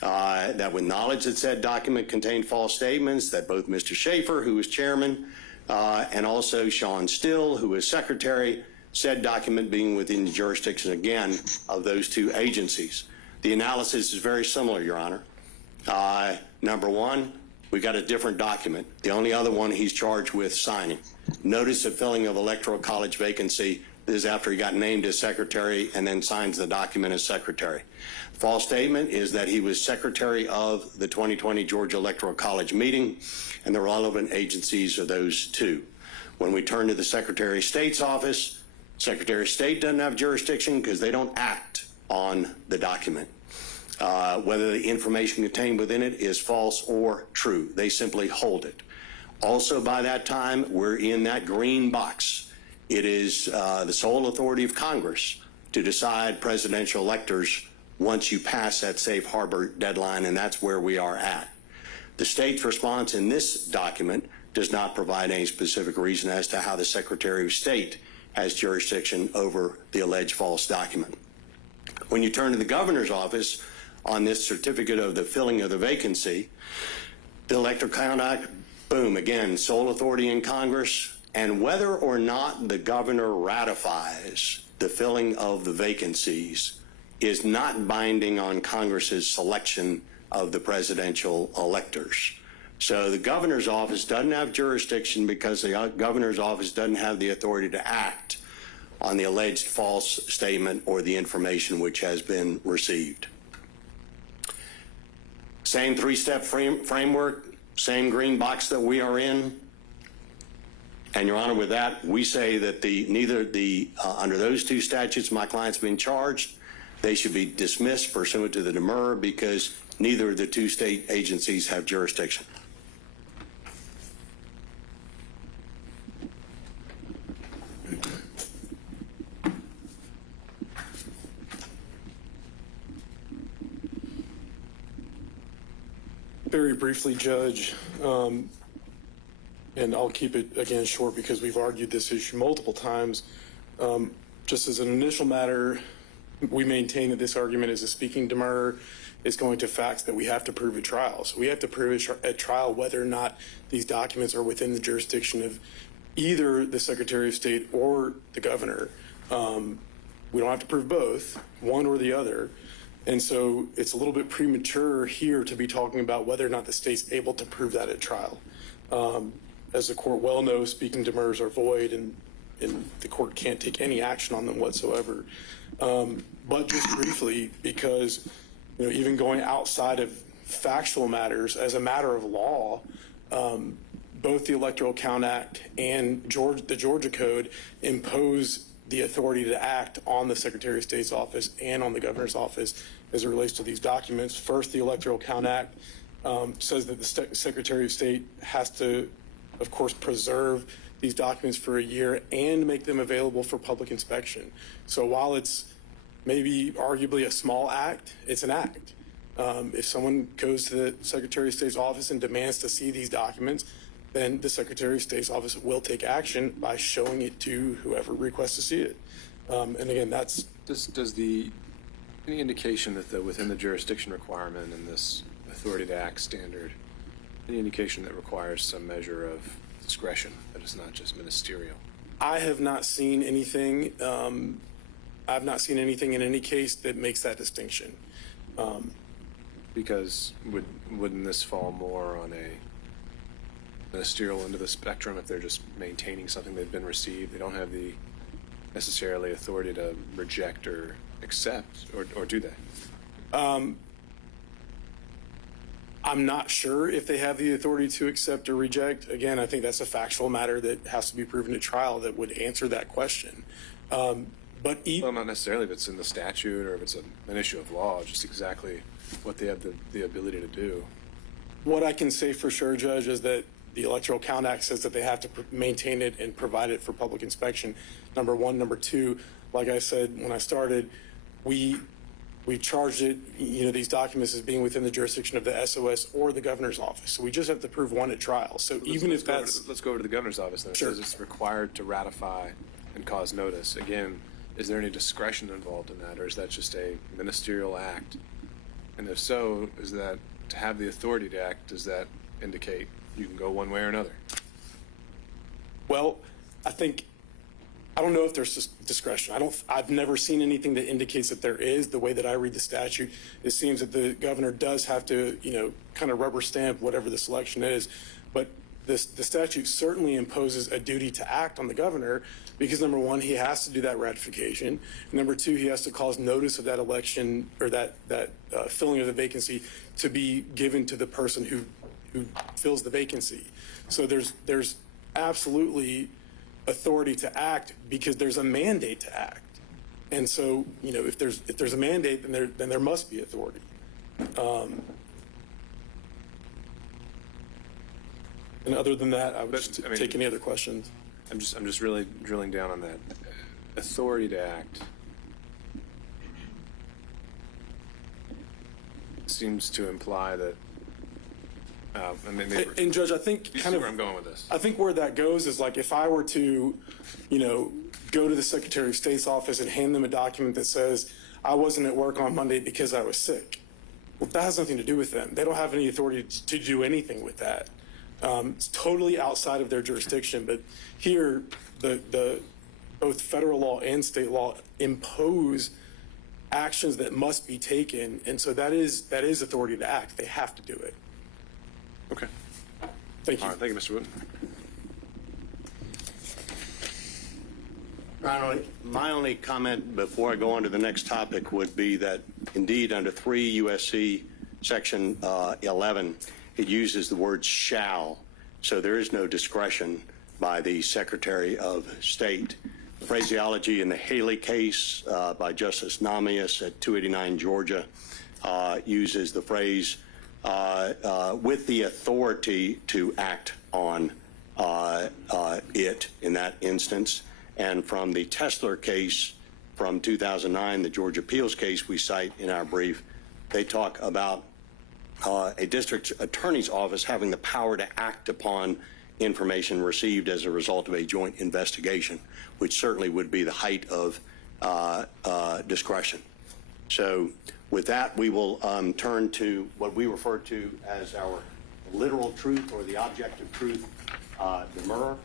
That with knowledge that said document contained false statements, that both Mr. Schaefer, who was chairman, and also Shawn Still, who was secretary, said document being within the jurisdiction, again, of those two agencies. The analysis is very similar, Your Honor. Number one, we got a different document. The only other one he's charged with signing. Notice of filling of electoral college vacancy, This is after he got named as secretary and then signs the document as secretary. False statement is that he was secretary of the 2020 Georgia Electoral College meeting, and the relevant agencies are those two. When we turn to the Secretary of State's office, Secretary of State doesn't have jurisdiction because they don't act on the document. Whether the information contained within it is false or true, they simply hold it. Also, by that time, we're in that green box. It is the sole authority of Congress to decide presidential electors once you pass that safe harbor deadline, and that's where we are at. The state's response in this document does not provide any specific reason as to how the Secretary of State has jurisdiction over the alleged false document. When you turn to the governor's office on this certificate of the filling of the vacancy, the Electoral Count Act, boom, again, sole authority in Congress, and whether or not the governor ratifies the filling of the vacancies is not binding on Congress's selection of the presidential electors. So the governor's office doesn't have jurisdiction because the governor's office doesn't have the authority to act on the alleged false statement or the information which has been received. Same three-step framework, same green box that we are in. And Your Honor, with that, we say that under those two statutes my client's been charged, they should be dismissed pursuant to the demur because neither of the two state agencies have jurisdiction. Very briefly, Judge, and I'll keep it again short because we've argued this issue multiple times. Just as an initial matter, we maintain that this argument is a speaking demur. It's going to facts that we have to prove at trial. So we have to prove at trial whether or not these documents are within the jurisdiction of either the Secretary of State or the governor. We don't have to prove both, one or the other. And so it's a little bit premature here to be talking about whether or not the state's able to prove that at trial. As the court well knows, speaking demurs are void and the court can't take any action on them whatsoever. But just briefly, because even going outside of factual matters, as a matter of law, both the Electoral Count Act and the Georgia Code impose the authority to act on the Secretary of State's office and on the governor's office as it relates to these documents. First, the Electoral Count Act says that the Secretary of State has to, of course, preserve these documents for a year and make them available for public inspection. So while it's maybe arguably a small act, it's an act. If someone goes to the Secretary of State's office and demands to see these documents, then the Secretary of State's office will take action by showing it to whoever requests to see it. And again, that's... Does any indication that within the jurisdiction requirement and this authority to act standard, any indication that requires some measure of discretion, that it's not just ministerial? I have not seen anything. I've not seen anything in any case that makes that distinction. Because wouldn't this fall more on a ministerial end of the spectrum if they're just maintaining something they've been received? They don't have the necessarily authority to reject or accept, or do they? I'm not sure if they have the authority to accept or reject. Again, I think that's a factual matter that has to be proven at trial that would answer that question. Well, not necessarily if it's in the statute or if it's an issue of law, just exactly what they have the ability to do. What I can say for sure, Judge, is that the Electoral Count Act says that they have to maintain it and provide it for public inspection. Number one. Number two, like I said when I started, we charged it, these documents as being within the jurisdiction of the SOS or the governor's office. So we just have to prove one at trial. So even if that's... Let's go over to the governor's office then. Sure. It says it's required to ratify and cause notice. Again, is there any discretion involved in that, or is that just a ministerial act? And if so, is that to have the authority to act, does that indicate you can go one way or another? Well, I don't know if there's discretion. I've never seen anything that indicates that there is. The way that I read the statute, it seems that the governor does have to, kind of rubber stamp whatever the selection is. But the statute certainly imposes a duty to act on the governor because, number one, he has to do that ratification. Number two, he has to cause notice of that election or that filling of the vacancy to be given to the person who fills the vacancy. So there's absolutely authority to act because there's a mandate to act. And so, if there's a mandate, then there must be authority. And other than that, I would take any other questions. I'm just really drilling down on that. Authority to act seems to imply that. And Judge, I think kind of where I'm going with this. I think where that goes is like if I were to, go to the Secretary of State's office and hand them a document that says I wasn't at work on Monday because I was sick. Well, that has nothing to do with them. They don't have any authority to do anything with that. It's totally outside of their jurisdiction. But here, the both federal law and state law impose actions that must be taken, and so that is authority to act. They have to do it. Okay. Thank you. All right. Thank you, Mr. Wooten. My only comment before I go on to the next topic would be that indeed under 3 U.S.C. section 11, it uses the word shall, so there is no discretion by the Secretary of State. The phraseology in the Haley case by Justice Namias at 289 Georgia uses the phrase with the authority to act on it in that instance. And from the Tesler case from 2009, the Georgia Appeals case we cite in our brief, they talk about a district attorney's office having the power to act upon information received as a result of a joint investigation, which certainly would be the height of discretion. So with that, we will turn to what we refer to as our literal truth or the objective truth demurrer.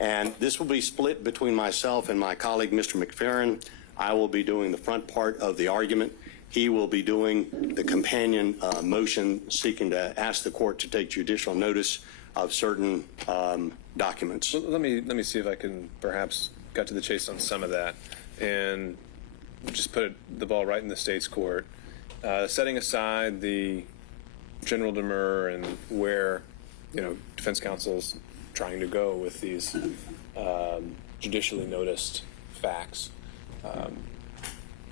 And this will be split between myself and my colleague, Mr. McFerrin. I will be doing the front part of the argument. He will be doing the companion motion seeking to ask the court to take judicial notice of certain documents. Well, let me see if I can perhaps cut to the chase on some of that and just put the ball right in the state's court. Setting aside the general demur and where defense counsel's trying to go with these judicially noticed facts.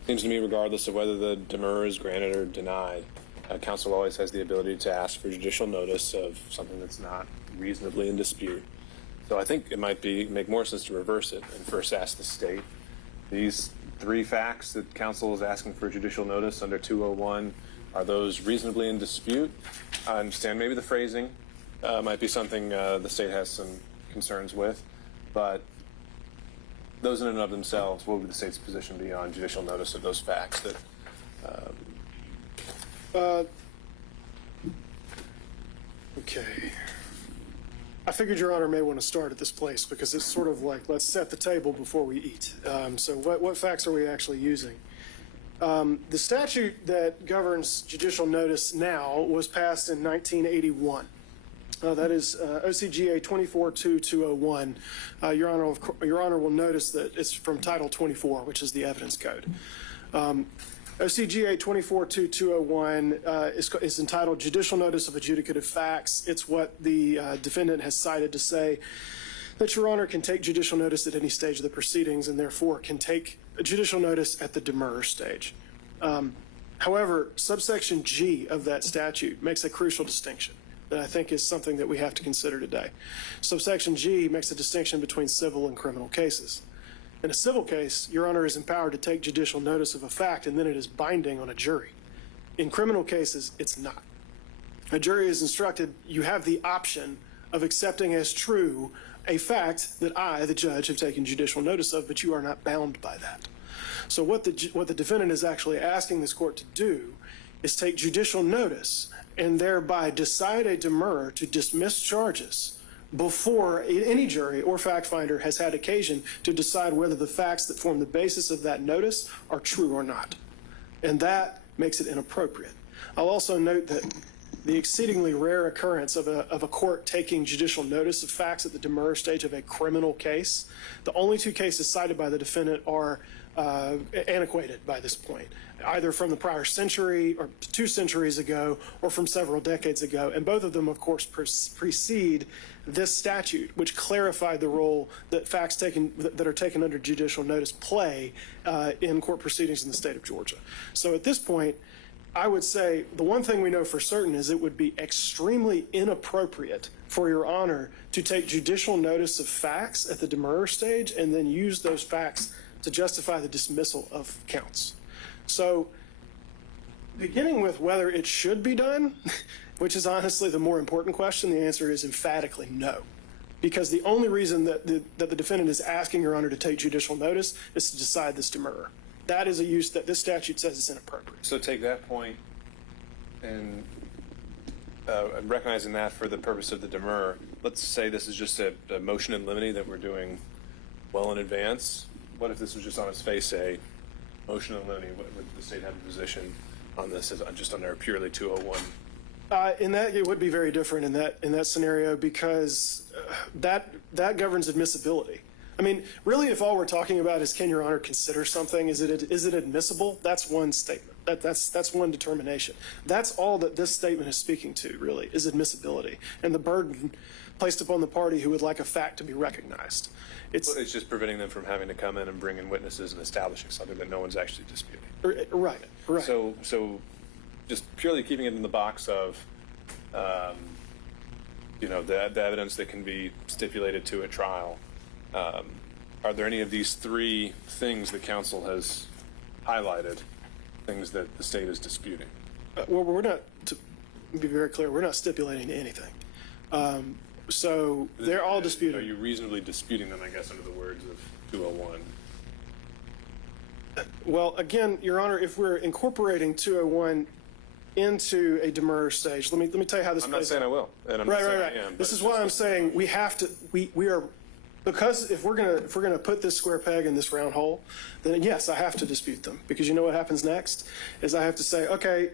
Seems to me, regardless of whether the demur is granted or denied, counsel always has the ability to ask for judicial notice of something that's not reasonably in dispute. So I think it might make more sense to reverse it and first ask the state. These 3 facts that counsel is asking for judicial notice under 201, are those reasonably in dispute? I understand maybe the phrasing might be something the state has some concerns with, but those in and of themselves, what would the state's position be on judicial notice of those facts? That Okay. I figured Your Honor may want to start at this place because it's sort of like, let's set the table before we eat. So what facts are we actually using? The statute that governs judicial notice now was passed in 1981. That is OCGA 242201. Your Honor will notice that it's from Title 24, which is the evidence code. OCGA 242201 is entitled Judicial Notice of Adjudicative Facts. It's what the defendant has cited to say that Your Honor can take judicial notice at any stage of the proceedings and therefore can take judicial notice at the demurrer stage. However, subsection G of that statute makes a crucial distinction that I think is something that we have to consider today. Subsection G makes a distinction between civil and criminal cases. In a civil case, Your Honor is empowered to take judicial notice of a fact and then it is binding on a jury. In criminal cases, it's not. A jury is instructed, you have the option of accepting as true a fact that I, the judge, have taken judicial notice of, but you are not bound by that. So what the defendant is actually asking this court to do is take judicial notice and thereby decide a demurrer to dismiss charges before any jury or fact finder has had occasion to decide whether the facts that form the basis of that notice are true or not. And that makes it inappropriate. I'll also note that the exceedingly rare occurrence of a court taking judicial notice of facts at the demurrer stage of a criminal case. The only two cases cited by the defendant are antiquated by this point, either from the prior century or 2 centuries ago or from several decades ago. And both of them, of course, precede this statute, which clarified the role that facts that are taken under judicial notice play in court proceedings in the state of Georgia. So at this point, I would say the one thing we know for certain is it would be extremely inappropriate for Your Honor to take judicial notice of facts at the demurrer stage and then use those facts to justify the dismissal of counts. So beginning with whether it should be done, which is honestly the more important question, the answer is emphatically no. Because the only reason that the defendant is asking Your Honor to take judicial notice is to decide this demurrer. That is a use that this statute says is inappropriate. So take that point and recognizing that for the purpose of the demurrer, let's say this is just a motion in limine that we're doing well in advance. What if this was just on its face a motion in limine? Would the state have a position on this as just under purely 201? In that, it would be very different in that scenario because that governs admissibility. I mean, really, if all we're talking about is can Your Honor consider something, is it admissible? That's one statement. That's one determination. That's all that this statement is speaking to, really, is admissibility and the burden placed upon the party who would like a fact to be recognized. It's just preventing them from having to come in and bring in witnesses and establishing something that no one's actually disputing. Right. So just purely keeping it in the box of, the evidence that can be stipulated to a trial. Are there any of these 3 things that counsel has highlighted, things that the state is disputing? Well, we're not, to be very clear, we're not stipulating anything. So they're all disputed. Are you reasonably disputing them, I guess, under the words of 201? Well, again, Your Honor, if we're incorporating 201 into a demurrer stage, let me tell you how this I'm plays not saying out. I will. And I'm Right. not saying I am, This is why I'm saying we have to. We are, because if we're gonna put this square peg in this round hole, then yes, I have to dispute them, because you know what happens next is I have to say, okay,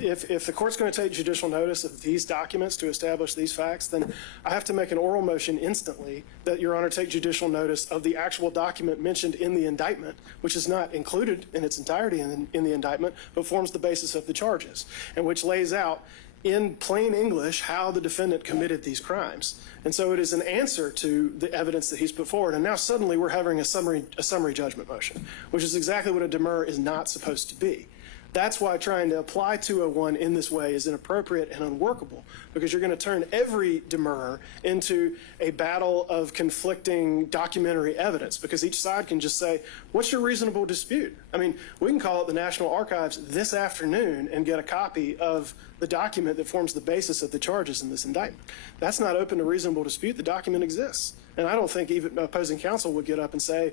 if the court's going to take judicial notice of these documents to establish these facts, then I have to make an oral motion instantly that Your Honor take judicial notice of the actual document mentioned in the indictment, which is not included in its entirety in the indictment, but forms the basis of the charges, and which lays out in plain English how the defendant committed these crimes. And so it is an answer to the evidence that he's put forward. And now suddenly we're having a summary judgment motion, which is exactly what a demurrer is not supposed to be. That's why trying to apply 201 in this way is inappropriate and unworkable, because you're going to turn every demurrer into a battle of conflicting documentary evidence, because each side can just say, what's your reasonable dispute? I mean, we can call it the National Archives this afternoon and get a copy of the document that forms the basis of the charges in this indictment. That's not open to reasonable dispute. The document exists. And I don't think even opposing counsel would get up and say,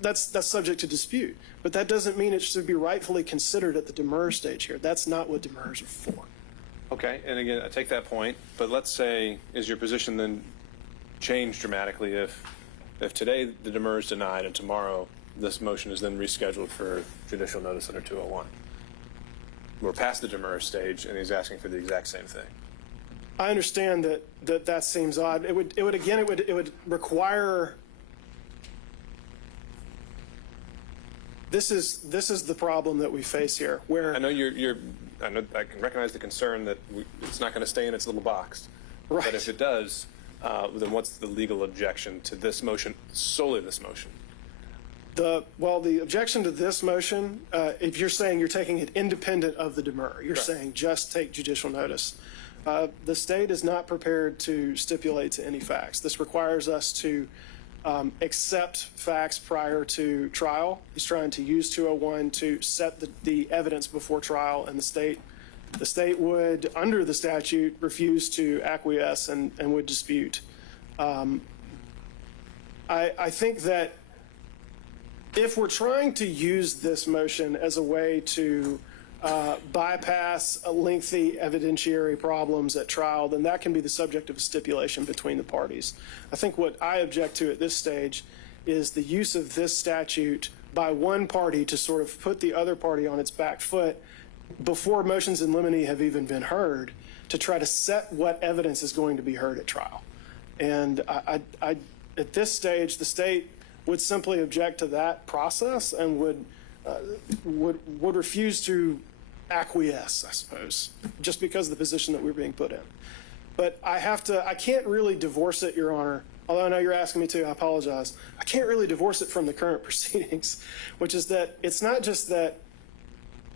that's subject to dispute. But that doesn't mean it should be rightfully considered at the demurrer stage here. That's not what demurrers are for. Okay, and again, I take that point, but let's say, is your position then changed dramatically if today the demurrer is denied and tomorrow this motion is then rescheduled for judicial notice under 201? We're past the demurrer stage and he's asking for the exact same thing. I understand that seems odd. It would require. This is the problem that we face here. Where I know I can recognize the concern that it's not going to stay in its little box. Right. But if it does, then what's the legal objection to this motion, solely this motion? The objection to this motion, if you're saying you're taking it independent of the demurrer, you're Correct. saying just take judicial notice. The state is not prepared to stipulate to any facts. This requires us to accept facts prior to trial. He's trying to use 201 to set the evidence before trial, and the state would, under the statute, refuse to acquiesce and would dispute. I think that if we're trying to use this motion as a way to bypass lengthy evidentiary problems at trial, then that can be the subject of a stipulation between the parties. I think what I object to at this stage is the use of this statute by one party to sort of put the other party on its back foot before motions in limine have even been heard, to try to set what evidence is going to be heard at trial. And I at this stage, the state would simply object to that process and would refuse to acquiesce, I suppose, just because of the position that we're being put in. But I can't really divorce it, Your Honor. Although I know you're asking me to, I apologize. I can't really divorce it from the current proceedings, which is that it's not just that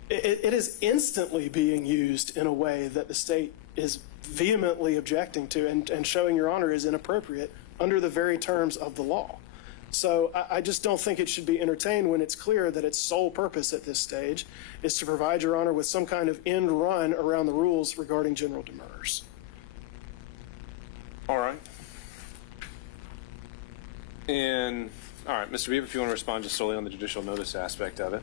it is instantly being used in a way that the state is vehemently objecting to and showing, Your Honor, is inappropriate under the very terms of the law. So I just don't think it should be entertained when it's clear that its sole purpose at this stage is to provide Your Honor with some kind of end run around the rules regarding general demurrers. All right. And, all right, Mr. Beaver, if you want to respond just solely on the judicial notice aspect of it,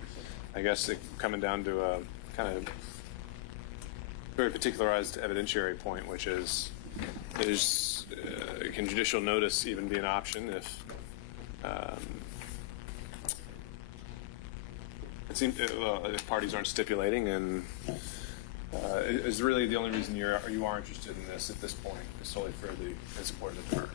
I guess coming down to a kind of very particularized evidentiary point, which is can judicial notice even be an option if it seems if parties aren't stipulating, and is really the only reason you are interested in this at this point is solely for the in support of the demur?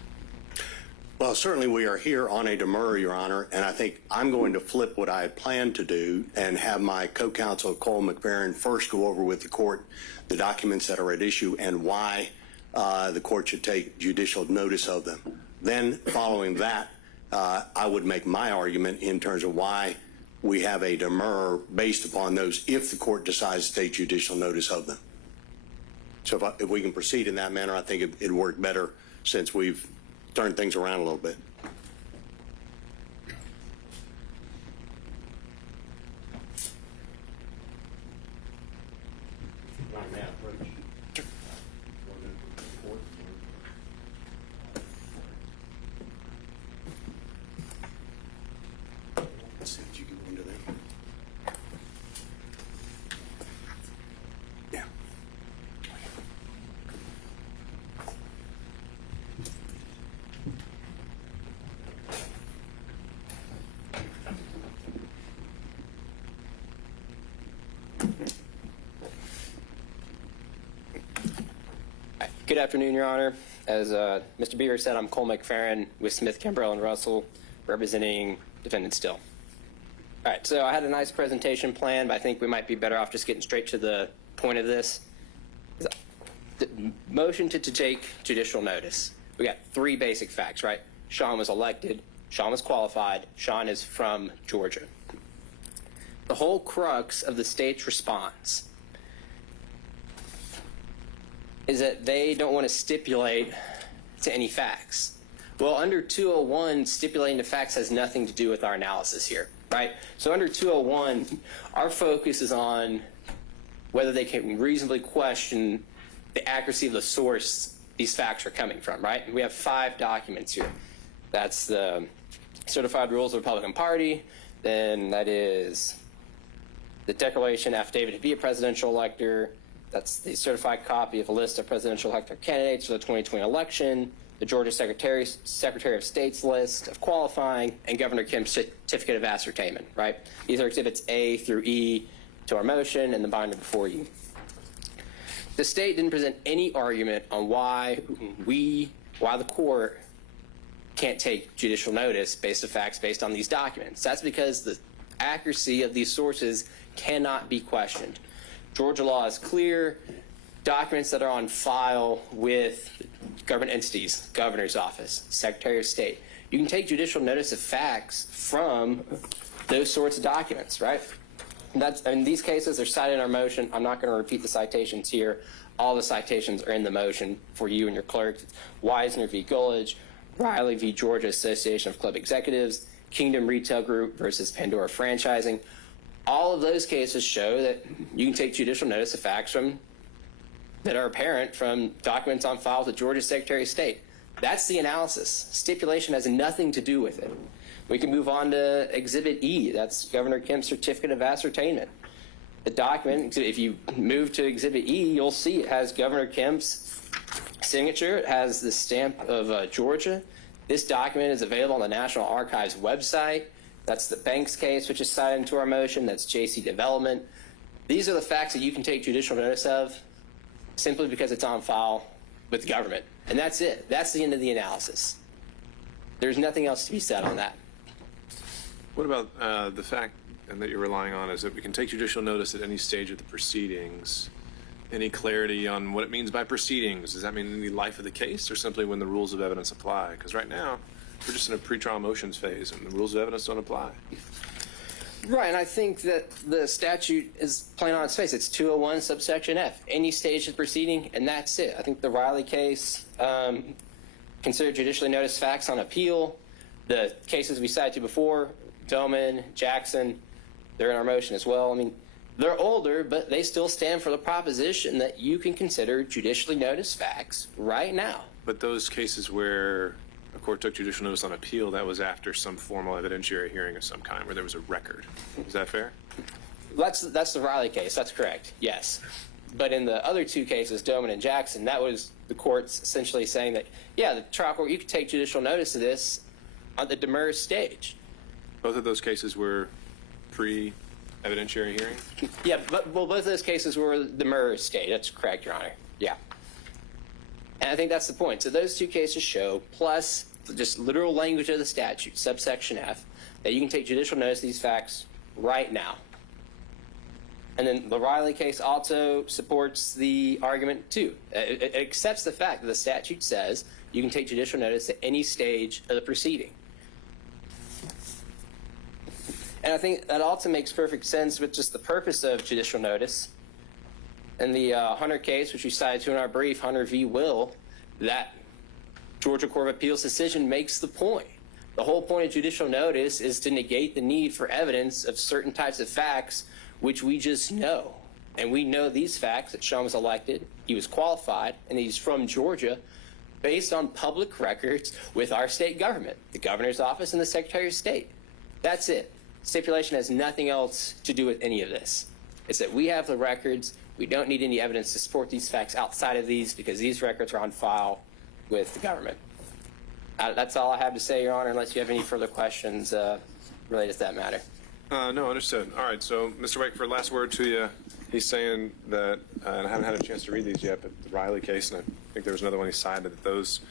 Well, certainly we are here on a demur, Your Honor, and I think I'm going to flip what I had planned to do and have my co-counsel, Cole McFerrin, first go over with the court the documents that are at issue and why the court should take judicial notice of them. Then, following that, I would make my argument in terms of why we have a demur based upon those if the court decides to take judicial notice of them. So if we can proceed in that manner, I think it'd work better since we've turned things around a little bit. Let's see if you can go into them. Yeah. Good afternoon, Your Honor. As Mr. Beaver said, I'm Cole McFerrin with Smith, Kimbrell, and Russell, representing defendant Still. All right, so I had a nice presentation plan, but I think we might be better off just getting straight to the point of this. The motion to take judicial notice. We got three basic facts, right? Shawn was elected, Shawn was qualified, Shawn is from Georgia. The whole crux of the state's response is that they don't want to stipulate to any facts. Well, under 201, stipulating the facts has nothing to do with our analysis here, right? So under 201, our focus is on whether they can reasonably question the accuracy of the source these facts are coming from, right? We have 5 documents here. That's the Certified Rules of the Republican Party, then that is the Declaration Affidavit to be a Presidential Elector, that's the certified copy of a list of presidential elector candidates for the 2020 election, the Georgia Secretary of State's list of qualifying, and Governor Kim's certificate of ascertainment, right? These are exhibits A through E to our motion and the binder before you. The state didn't present any argument on why the court can't take judicial notice based on facts based on these documents. That's because the accuracy of these sources cannot be questioned. Georgia law is clear. Documents that are on file with government entities, governor's office, secretary of state, you can take judicial notice of facts from those sorts of documents, right? In these cases, they're cited in our motion. I'm not going to repeat the citations here. All the citations are in the motion for you and your clerk. Wisner v. Gullidge, Riley v. Georgia Association of Club Executives, Kingdom Retail Group versus Pandora Franchising. All of those cases show that you can take judicial notice of facts that are apparent from documents on file with the Georgia Secretary of State. That's the analysis. Stipulation has nothing to do with it. We can move on to Exhibit E. That's Governor Kim's certificate of ascertainment. The document, if you move to Exhibit E, you'll see it has Governor Kim's signature. It has the stamp of Georgia. This document is available on the National Archives website. That's the Banks case, which is cited into our motion. That's JC Development. These are the facts that you can take judicial notice of simply because it's on file with the government. And that's it. That's the end of the analysis. There's nothing else to be said on that. What about the fact and that you're relying on is that we can take judicial notice at any stage of the proceedings? Any clarity on what it means by proceedings? Does that mean in the life of the case or simply when the rules of evidence apply? Because right now, we're just in a pretrial motions phase and the rules of evidence don't apply. Right, and I think that the statute is plain on its face. It's 201 subsection F, any stage of the proceeding, and that's it. I think the Riley case, consider judicially noticed facts on appeal. The cases we cited before, Doman, Jackson, they're in our motion as well. I mean, they're older, but they still stand for the proposition that you can consider judicially noticed facts right now. But those cases where a court took judicial notice on appeal, that was after some formal evidentiary hearing of some kind where there was a record. Is that fair? That's the Riley case. That's correct. Yes. But in the other two cases, Doman and Jackson, that was the courts essentially saying that, yeah, the trial court, you could take judicial notice of this on the demurrage stage. Both of those cases were pre-evidentiary hearing? Yeah, but both of those cases were the demurrage stage. That's correct, Your Honor. Yeah. And I think that's the point. So those two cases show, plus just literal language of the statute, subsection F, that you can take judicial notice of these facts right now. And then the Riley case also supports the argument, too. It accepts the fact that the statute says you can take judicial notice at any stage of the proceeding. And I think that also makes perfect sense with just the purpose of judicial notice. In the Hunter case, which we cited to in our brief, Hunter v. Will, that Georgia Court of Appeals decision makes the point. The whole point of judicial notice is to negate the need for evidence of certain types of facts which we just know. And we know these facts, that Shawn was elected, he was qualified, and he's from Georgia, based on public records with our state government, the governor's office and the Secretary of State. That's it. Stipulation has nothing else to do with any of this. It's that we have the records. We don't need any evidence to support these facts outside of these because these records are on file with the government. That's all I have to say, Your Honor, unless you have any further questions related to that matter. No, understood. All right, so Mr. Wakeford, last word to you. He's saying that, and I haven't had a chance to read these yet, but the Riley case, and I think there was another one he cited, that those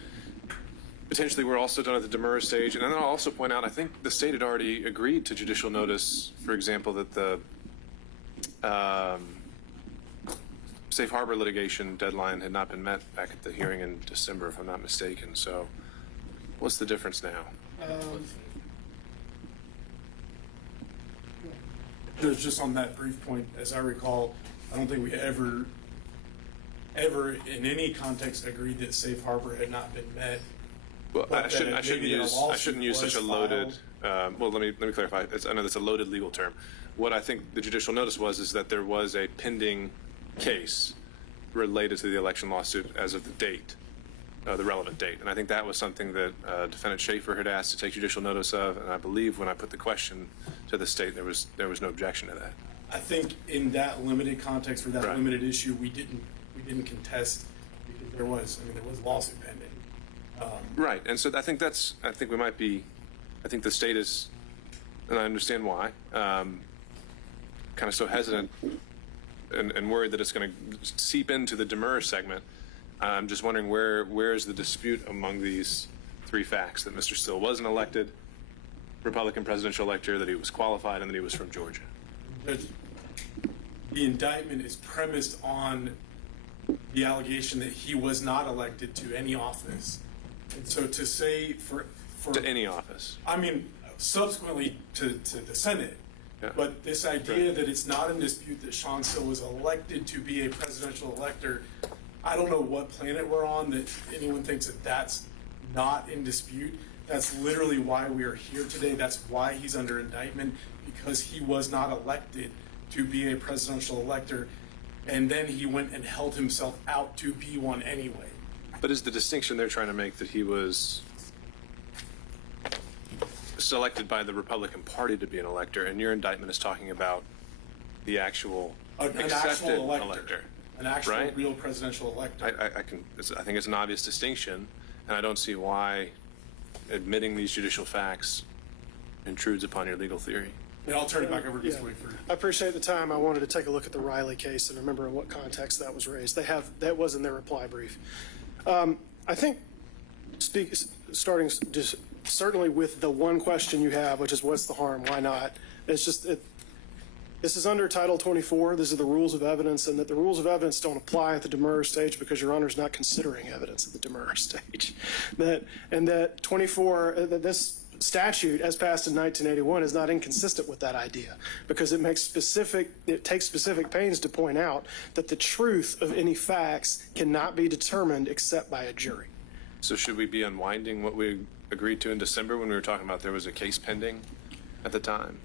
potentially were also done at the demurrage stage. And then I'll also point out, I think the state had already agreed to judicial notice, for example, that the safe harbor litigation deadline had not been met back at the hearing in December, if I'm not mistaken. So what's the difference now? Just on that brief point, as I recall, I don't think we ever in any context agreed that safe harbor had not been met. Well, I shouldn't use such a loaded. Well, let me clarify. I know that's a loaded legal term. What I think the judicial notice was is that there was a pending case related to the election lawsuit as of the date, the relevant date, and I think that was something that Defendant Schaefer had asked to take judicial notice of, and I believe when I put the question to the state, there was no objection to that. I think in that limited context for that Right. limited issue, we didn't contest because there was lawsuit pending. Right, and so I think the state is, and I understand why, kind of so hesitant and worried that it's going to seep into the demurrage segment. I'm just wondering where is the dispute among these three facts, that Mr. Still was an elected Republican presidential elector, that he was qualified, and that he was from Georgia. The indictment is premised on the allegation that he was not elected to any office. And so to say for To any office. I mean, subsequently to the Senate. Yeah. But this idea that it's not in dispute that Shawn Still was elected to be a presidential elector, I don't know what planet we're on that anyone thinks that that's not in dispute. That's literally why we are here today. That's why he's under indictment, because he was not elected to be a presidential elector, and then he went and held himself out to be one anyway. But is the distinction they're trying to make that he was selected by the Republican Party to be an elector, and your indictment is talking about the actual An accepted actual elector. elector? An actual Right? real presidential elector. I think it's an obvious distinction, and I don't see why admitting these judicial facts intrudes upon your legal theory. Yeah, I'll turn it back over to Mr. Wakeford. I appreciate the time. I wanted to take a look at the Riley case and remember in what context that was raised. That was in their reply brief. I think starting just certainly with the one question you have, which is what's the harm, why not? It's just this is under Title 24. These are the rules of evidence, and that the rules of evidence don't apply at the demurrer stage because Your Honor's not considering evidence at the demurrer stage. That 24 that this statute, as passed in 1981, is not inconsistent with that idea because it takes specific pains to point out that the truth of any facts cannot be determined except by a jury. So should we be unwinding what we agreed to in December when we were talking about there was a case pending at the time?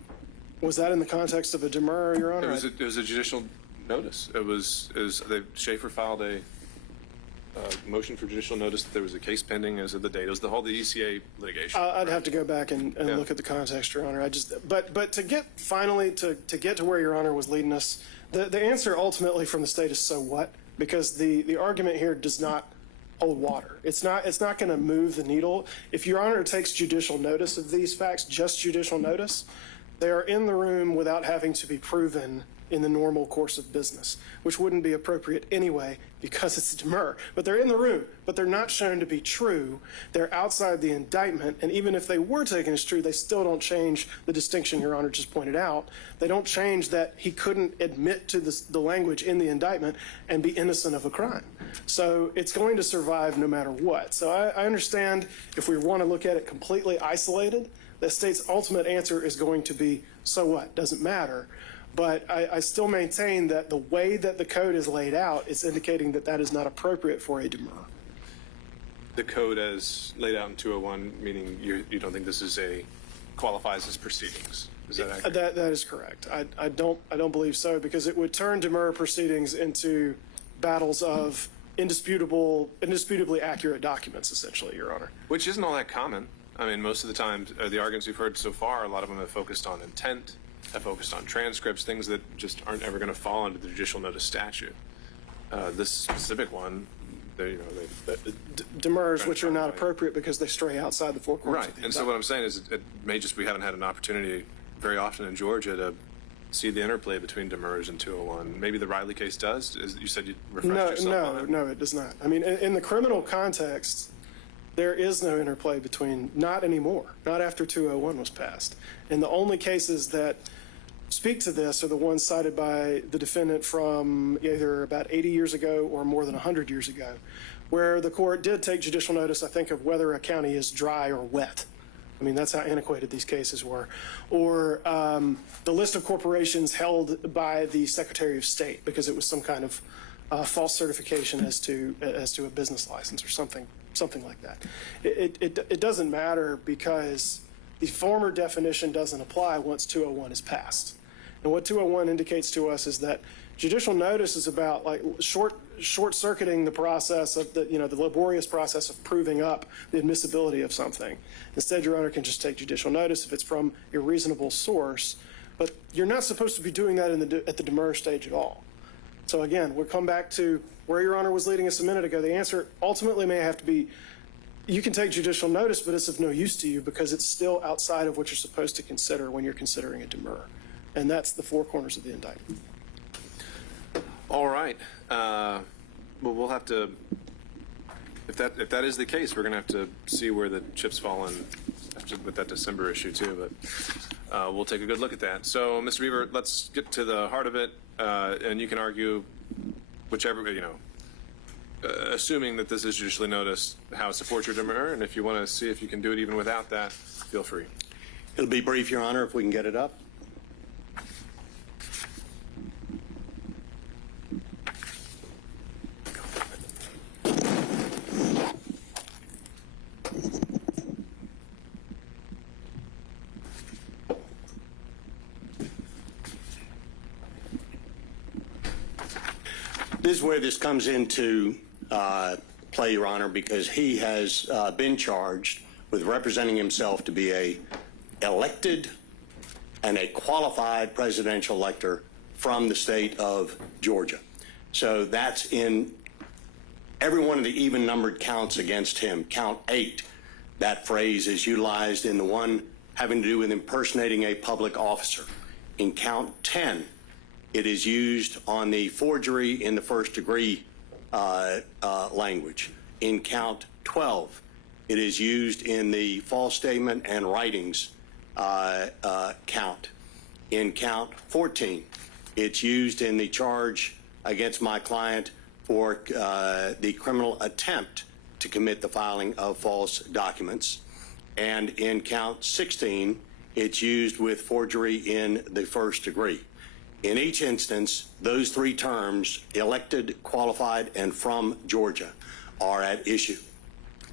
Was that in the context of a demurrer, Your Honor? It was a judicial notice. Schaefer filed a motion for judicial notice that there was a case pending as of the date. It was the ECA litigation. I'd have to go back and look at the context, Your Honor. But to get finally to get to where Your Honor was leading us, the answer ultimately from the state is so what? Because the argument here does not hold water. It's not going to move the needle. If Your Honor takes judicial notice of these facts, just judicial notice, they are in the room without having to be proven in the normal course of business, which wouldn't be appropriate anyway because it's a demurrer. But they're in the room, but they're not shown to be true. They're outside the indictment, and even if they were taken as true, they still don't change the distinction Your Honor just pointed out. They don't change that he couldn't admit to the language in the indictment and be innocent of a crime. So it's going to survive no matter what. So I understand if we want to look at it completely isolated, the state's ultimate answer is going to be, so what? Doesn't matter. But I still maintain that the way that the code is laid out is indicating that that is not appropriate for a demurrer. The code as laid out in 201, meaning you don't think this qualifies as proceedings. Is that accurate? That is correct. I don't believe so because it would turn demurrer proceedings into battles of indisputably accurate documents, essentially, Your Honor. Which isn't all that common. I mean, most of the time, the arguments we've heard so far, a lot of them have focused on intent, have focused on transcripts, things that just aren't ever going to fall under the judicial notice statute. This specific one, demurrers, which are not appropriate because they stray outside the four corners. Right. And so what I'm saying is it may just we haven't had an opportunity very often in Georgia to see the interplay between demurrers and 201. Maybe the Riley case does. You said you refreshed yourself on it. No, it does not. I mean, in the criminal context, there is no interplay between, not anymore, not after 201 was passed. And the only cases that speak to this are the ones cited by the defendant from either about 80 years ago or more than 100 years ago, where the court did take judicial notice, I think, of whether a county is dry or wet. I mean, that's how antiquated these cases were. Or the list of corporations held by the Secretary of State because it was some kind of false certification as to a business license or something like that. It doesn't matter because the former definition doesn't apply once 201 is passed. And what 201 indicates to us is that judicial notice is about like short-circuiting the process of the laborious process of proving up the admissibility of something. Instead, Your Honor can just take judicial notice if it's from a reasonable source, but you're not supposed to be doing that at the demurrer stage at all. So again, we'll come back to where Your Honor was leading us a minute ago. The answer ultimately may have to be, you can take judicial notice, but it's of no use to you because it's still outside of what you're supposed to consider when you're considering a demurrer. And that's the four corners of the indictment. All right. Well, we'll have to, if that is the case, we're going to have to see where the chips fall in with that December issue too. But we'll take a good look at that. So, Mr. Beaver, let's get to the heart of it, and you can argue whichever, assuming that this is judicially noticed, how it supports your demurrer, and if you want to see if you can do it even without that, feel free. It'll be brief, Your Honor, if we can get it up. This is where this comes into play, Your Honor, because he has been charged with representing himself to be a elected and a qualified presidential elector from the state of Georgia. So that's in every one of the even-numbered counts against him. Count 8, that phrase is utilized in the one having to do with impersonating a public officer. In count 10, it is used on the forgery in the first degree language. In count 12, it is used in the false statement and writings count. In count 14, it's used in the charge against my client for the criminal attempt to commit the filing of false documents. And in count 16, it's used with forgery in the first degree. In each instance, those three terms, elected, qualified, and from Georgia, are at issue.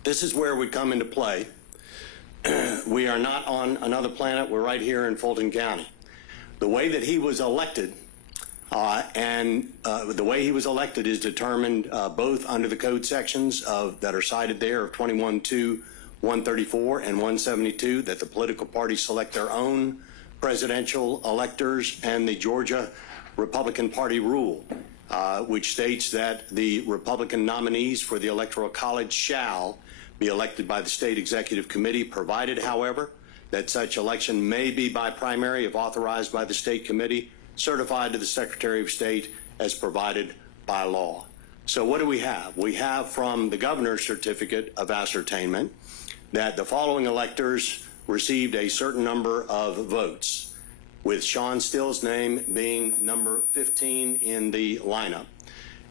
This is where we come into play. We are not on another planet. We're right here in Fulton County. The way that he was elected the way he was elected is determined both under the code sections that are cited there of 21-2, 134, and 172, that the political parties select their own presidential electors, and the Georgia Republican Party rule, which states that the Republican nominees for the Electoral College shall be elected by the State Executive Committee, provided, however, that such election may be by primary if authorized by the State Committee, certified to the Secretary of State as provided by law. So what do we have? We have from the governor's certificate of ascertainment that the following electors received a certain number of votes, with Shawn Still's name being number 15 in the lineup,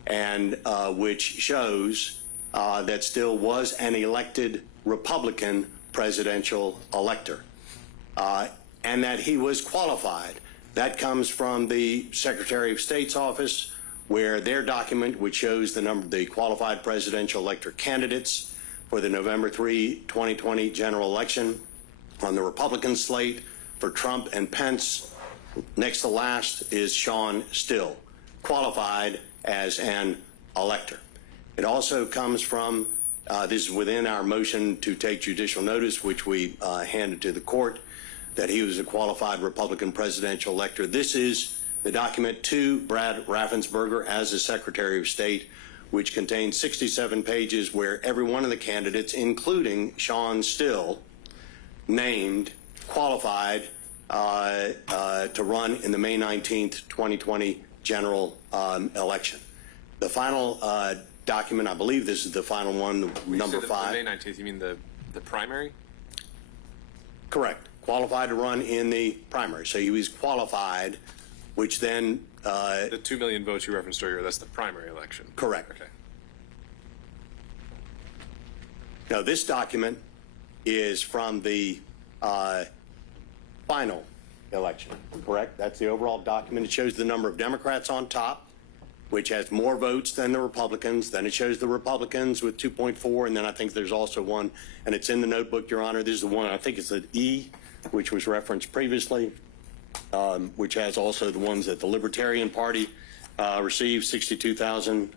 and which shows that Still was an elected Republican presidential elector, and that he was qualified. That comes from the Secretary of State's office, where their document, which shows the number of the qualified presidential elector candidates for the November 3, 2020 general election on the Republican slate for Trump and Pence, next to last is Shawn Still, qualified as an elector. It also comes from, this is within our motion to take judicial notice, which we handed to the court, that he was a qualified Republican presidential elector. This is the document to Brad Raffensperger as a Secretary of State, which contains 67 pages where every one of the candidates, including Shawn Still, named qualified to run in the May 19th, 2020 general election. The final document, I believe this is the final one, number 5. The May 19th, you mean the primary? Correct. Qualified to run in the primary. So he was qualified, which then... the 2 million votes you referenced earlier, that's the primary election. Correct. Okay. Now, this document is from the final election, correct? That's the overall document. It shows the number of Democrats on top, which has more votes than the Republicans. Then it shows the Republicans with 2.4, and then I think there's also one, and it's in the notebook, Your Honor. This is the one, I think it's the E, which was referenced previously, which has also the ones that the Libertarian Party received, 62,000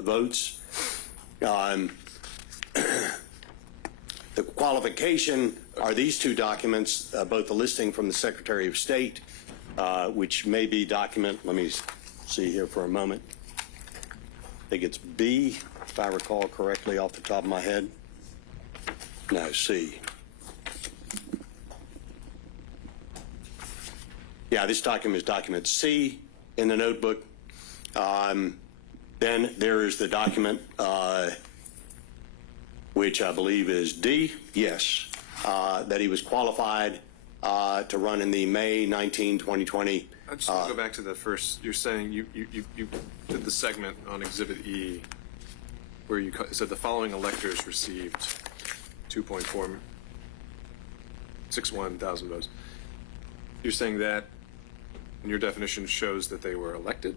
votes. The qualification are these two documents, both the listing from the Secretary of State, which may be document, let me see here for a moment. I think it's B, if I recall correctly off the top of my head. No, C. Yeah, this document is document C in the notebook. Then there is the document, which I believe is D, yes, that he was qualified to run in the May 19, 2020. I just want to go back to the first. You're saying you did the segment on Exhibit E where you said the following electors received 2.461 thousand votes. You're saying that in your definition shows that they were elected?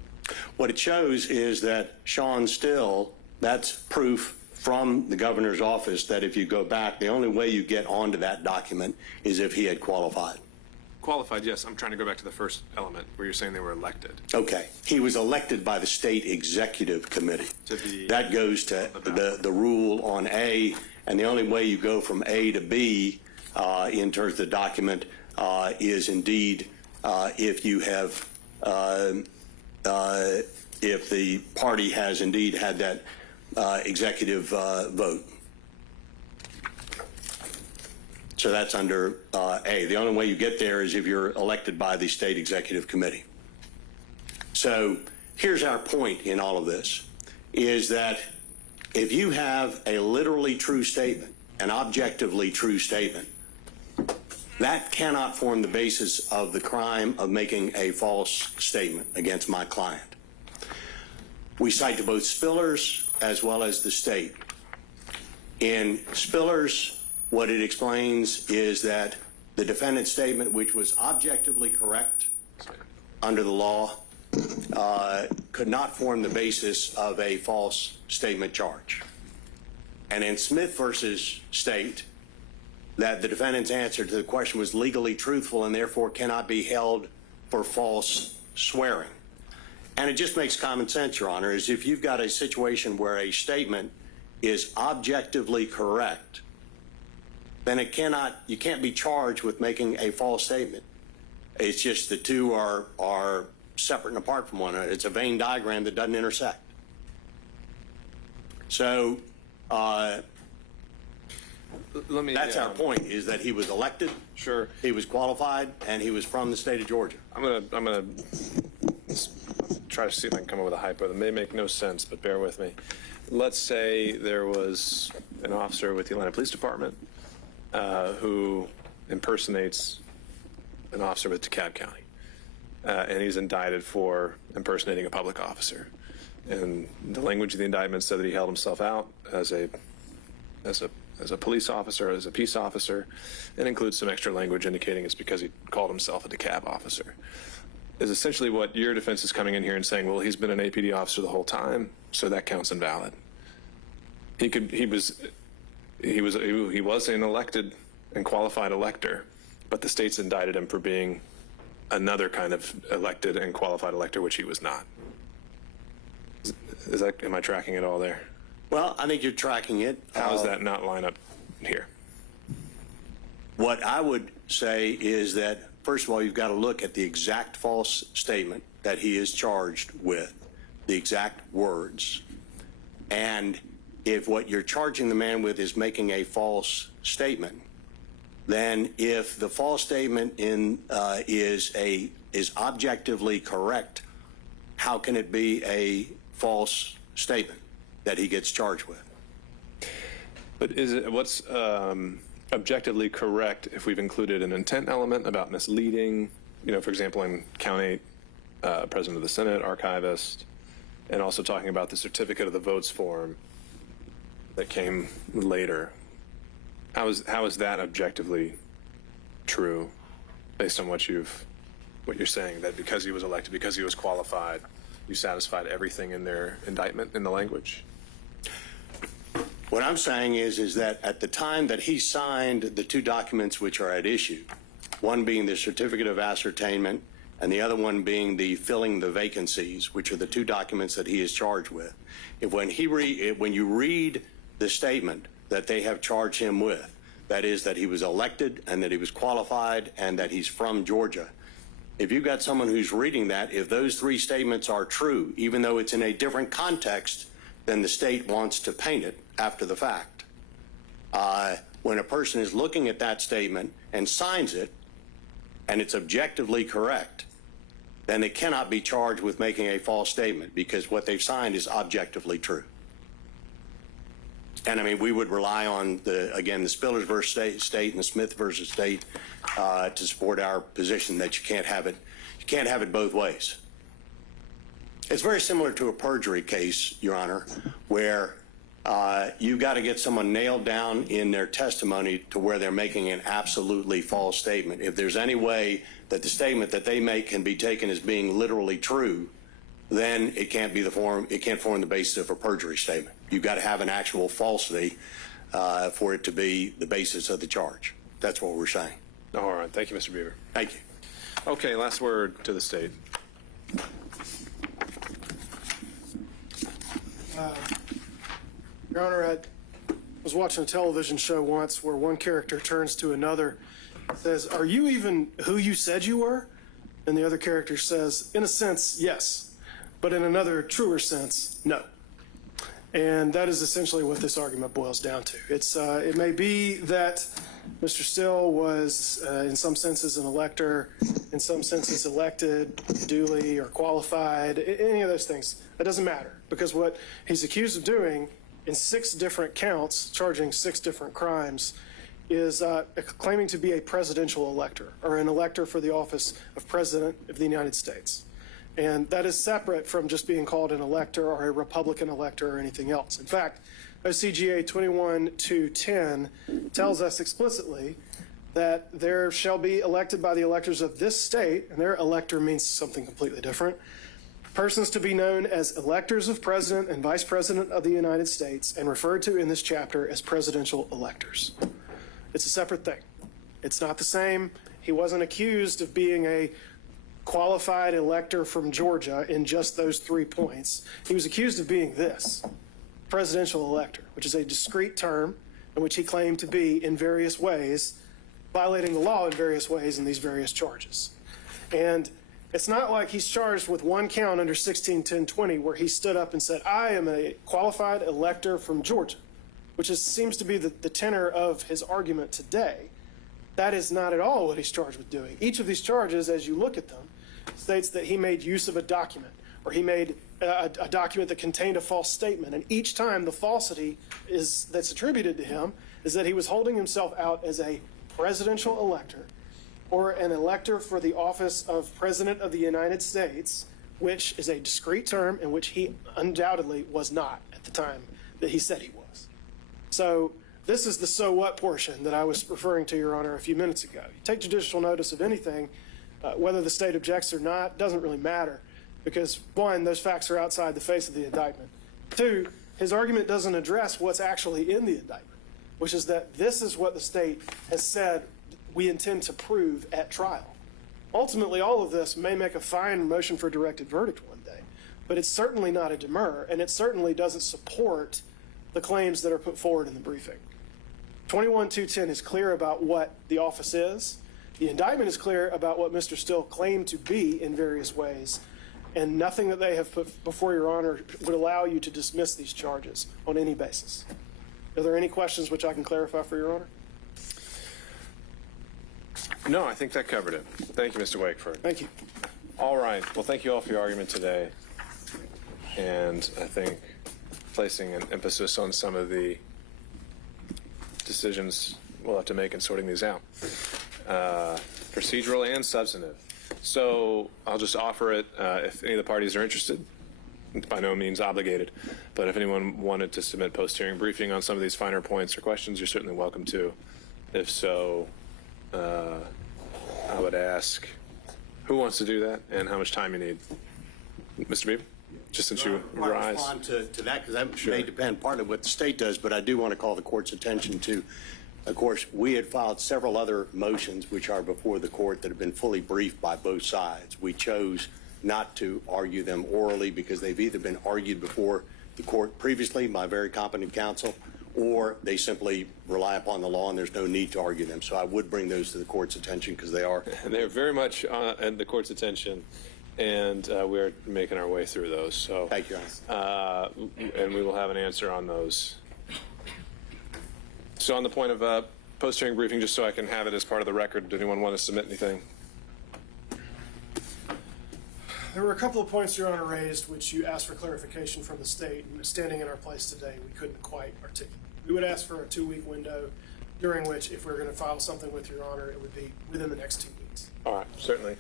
What it shows is that Shawn Still, that's proof from the governor's office that if you go back, the only way you get onto that document is if he had qualified. Qualified, yes. I'm trying to go back to the first element where you're saying they were elected. Okay. He was elected by the State Executive Committee. That goes to the rule on A, and the only way you go from A to B in terms of the document is indeed if you have, if the party has indeed had that executive vote. So that's under A. The only way you get there is if you're elected by the state executive committee. So here's our point in all of this, is that if you have a literally true statement, an objectively true statement, that cannot form the basis of the crime of making a false statement against my client. We cite to both Spillers as well as the state. In Spillers, what it explains is that the defendant's statement, which was objectively correct under the law, could not form the basis of a false statement charge. And in Smith versus State, that the defendant's answer to the question was legally truthful and therefore cannot be held for false swearing. And it just makes common sense, Your Honor, is if you've got a situation where a statement is objectively correct, then you can't be charged with making a false statement. It's just the two are separate and apart from one another. It's a Venn diagram that doesn't intersect. So that's our point, is that he was elected. Sure. He was qualified, and he was from the state of Georgia. I'm gonna try to see if I can come up with a hypo that may make no sense, but bear with me. Let's say there was an officer with the Atlanta Police Department who impersonates an officer with DeKalb County, and he's indicted for impersonating a public officer. And the language of the indictment said that he held himself out as a police officer, as a peace officer, and includes some extra language indicating it's because he called himself a DeKalb officer. Is essentially what your defense is coming in here and saying, well, he's been an APD officer the whole time, so that counts invalid. He was an elected and qualified elector, but the state's indicted him for being another kind of elected and qualified elector, which he was not. Am I tracking it all there? Well, I think you're tracking it. How does that not line up here? What I would say is that, first of all, you've got to look at the exact false statement that he is charged with, the exact words. And if what you're charging the man with is making a false statement, then if the false statement is objectively correct, how can it be a false statement that he gets charged with? But what's objectively correct if we've included an intent element about misleading, for example, in Count 8, President of the Senate, archivist, and also talking about the certificate of the votes form that came later. How is that objectively true based on what you're saying, that because he was elected, because he was qualified, you satisfied everything in their indictment in the language? What I'm saying is that at the time that he signed the two documents which are at issue, one being the certificate of ascertainment and the other one being the filling the vacancies, which are the two documents that he is charged with, when you read the statement that they have charged him with, that is that he was elected and that he was qualified and that he's from Georgia, if you've got someone who's reading that, if those three statements are true, even though it's in a different context than the state wants to paint it after the fact, when a person is looking at that statement and signs it and it's objectively correct, then they cannot be charged with making a false statement because what they've signed is objectively true. And I mean, we would rely on the Spillers versus State and the Smith versus State to support our position that you can't have it both ways. It's very similar to a perjury case, Your Honor, where you've got to get someone nailed down in their testimony to where they're making an absolutely false statement. If there's any way that the statement that they make can be taken as being literally true, then it can't form the basis of a perjury statement. You've got to have an actual falsity for it to be the basis of the charge. That's what we're saying. All right. Thank you, Mr. Beaver. Thank you. Okay, last word to the state. Your Honor, I was watching a television show once where one character turns to another, says, "Are you even who you said you were?" And the other character says, "In a sense, yes, but in another truer sense, no." And that is essentially what this argument boils down to. It may be that Mr. Still was, in some senses, an elector, in some senses elected duly or qualified, any of those things. That doesn't matter, because what he's accused of doing in 6 different counts, charging 6 different crimes, is claiming to be a presidential elector, or an elector for the office of President of the United States. And that is separate from just being called an elector or a Republican elector or anything else. In fact, OCGA 21-210 tells us explicitly that there shall be elected by the electors of this state, and their elector means something completely different, persons to be known as electors of President and Vice President of the United States, and referred to in this chapter as presidential electors. It's a separate thing. It's not the same. He wasn't accused of being a qualified elector from Georgia in just those 3 points. He was accused of being this, presidential elector, which is a discrete term in which he claimed to be in various ways, violating the law in various ways in these various charges. And it's not like he's charged with one count under 161020 where he stood up and said, I am a qualified elector from Georgia, which seems to be the tenor of his argument today. That is not at all what he's charged with doing. Each of these charges, as you look at them, states that he made use of a document, or he made a document that contained a false statement. And each time the falsity that's attributed to him is that he was holding himself out as a presidential elector or an elector for the office of President of the United States, which is a discrete term in which he undoubtedly was not at the time that he said he was. So this is the so what portion that I was referring to, Your Honor, a few minutes ago. You take judicial notice of anything, whether the state objects or not, doesn't really matter, because 1, those facts are outside the face of the indictment. 2, his argument doesn't address what's actually in the indictment, which is that this is what the state has said we intend to prove at trial. Ultimately, all of this may make a fine motion for a directed verdict one day, but it's certainly not a demur, and it certainly doesn't support the claims that are put forward in the briefing. 21-210 is clear about what the office is. The indictment is clear about what Mr. Still claimed to be in various ways, and nothing that they have put before Your Honor would allow you to dismiss these charges on any basis. Are there any questions which I can clarify for Your Honor? No, I think that covered it. Thank you, Mr. Wakeford. Thank you. All right. Well, thank you all for your argument today. And I think placing an emphasis on some of the decisions we'll have to make in sorting these out, procedural and substantive. So I'll just offer it if any of the parties are interested. It's by no means obligated, but if anyone wanted to submit post-hearing briefing on some of these finer points or questions, you're certainly welcome to. If so, I would ask who wants to do that and how much time you need. Mr. Beebe, just since you I rise. respond to that because that may depend partly on what the state does, but I do want to call the court's attention to, of course, we had filed several other motions which are before the court that have been fully briefed by both sides. We chose not to argue them orally because they've either been argued before the court previously by very competent counsel, or they simply rely upon the law and there's no need to argue them. So I would bring those to the court's attention because they are. They're very much at the court's attention, and we're making our way through those. So Thank you, Your Honor. And we will have an answer on those. So on the point of post-hearing briefing, just so I can have it as part of the record, did anyone want to submit anything? There were a couple of points Your Honor raised which you asked for clarification from the state, and standing in our place today, we couldn't quite articulate. We would ask for a 2-week window during which, if we're going to file something with Your Honor, it would be within the next 2 weeks. All right, certainly.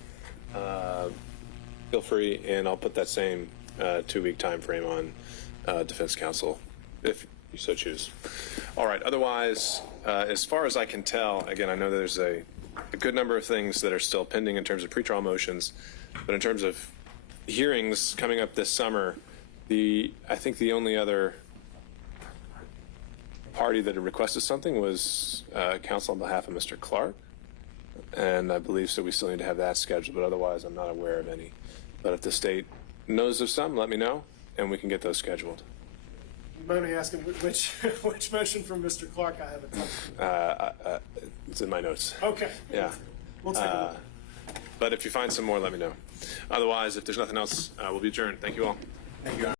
Feel free, and I'll put that same 2-week time frame on defense counsel if you so choose. All right, otherwise, as far as I can tell, again, I know there's a good number of things that are still pending in terms of pretrial motions, but in terms of hearings coming up this summer, I think the only other party that had requested something was counsel on behalf of Mr. Clark, and I believe so we still need to have that scheduled, but otherwise I'm not aware of any. But if the state knows of some, let me know, and we can get those scheduled. You mind me asking which motion from Mr. Clark I haven't? It's in my notes. Okay. Yeah. We'll take a look. But if you find some more, let me know. Otherwise, if there's nothing else, we'll be adjourned. Thank you all. Thank you, Your Honor.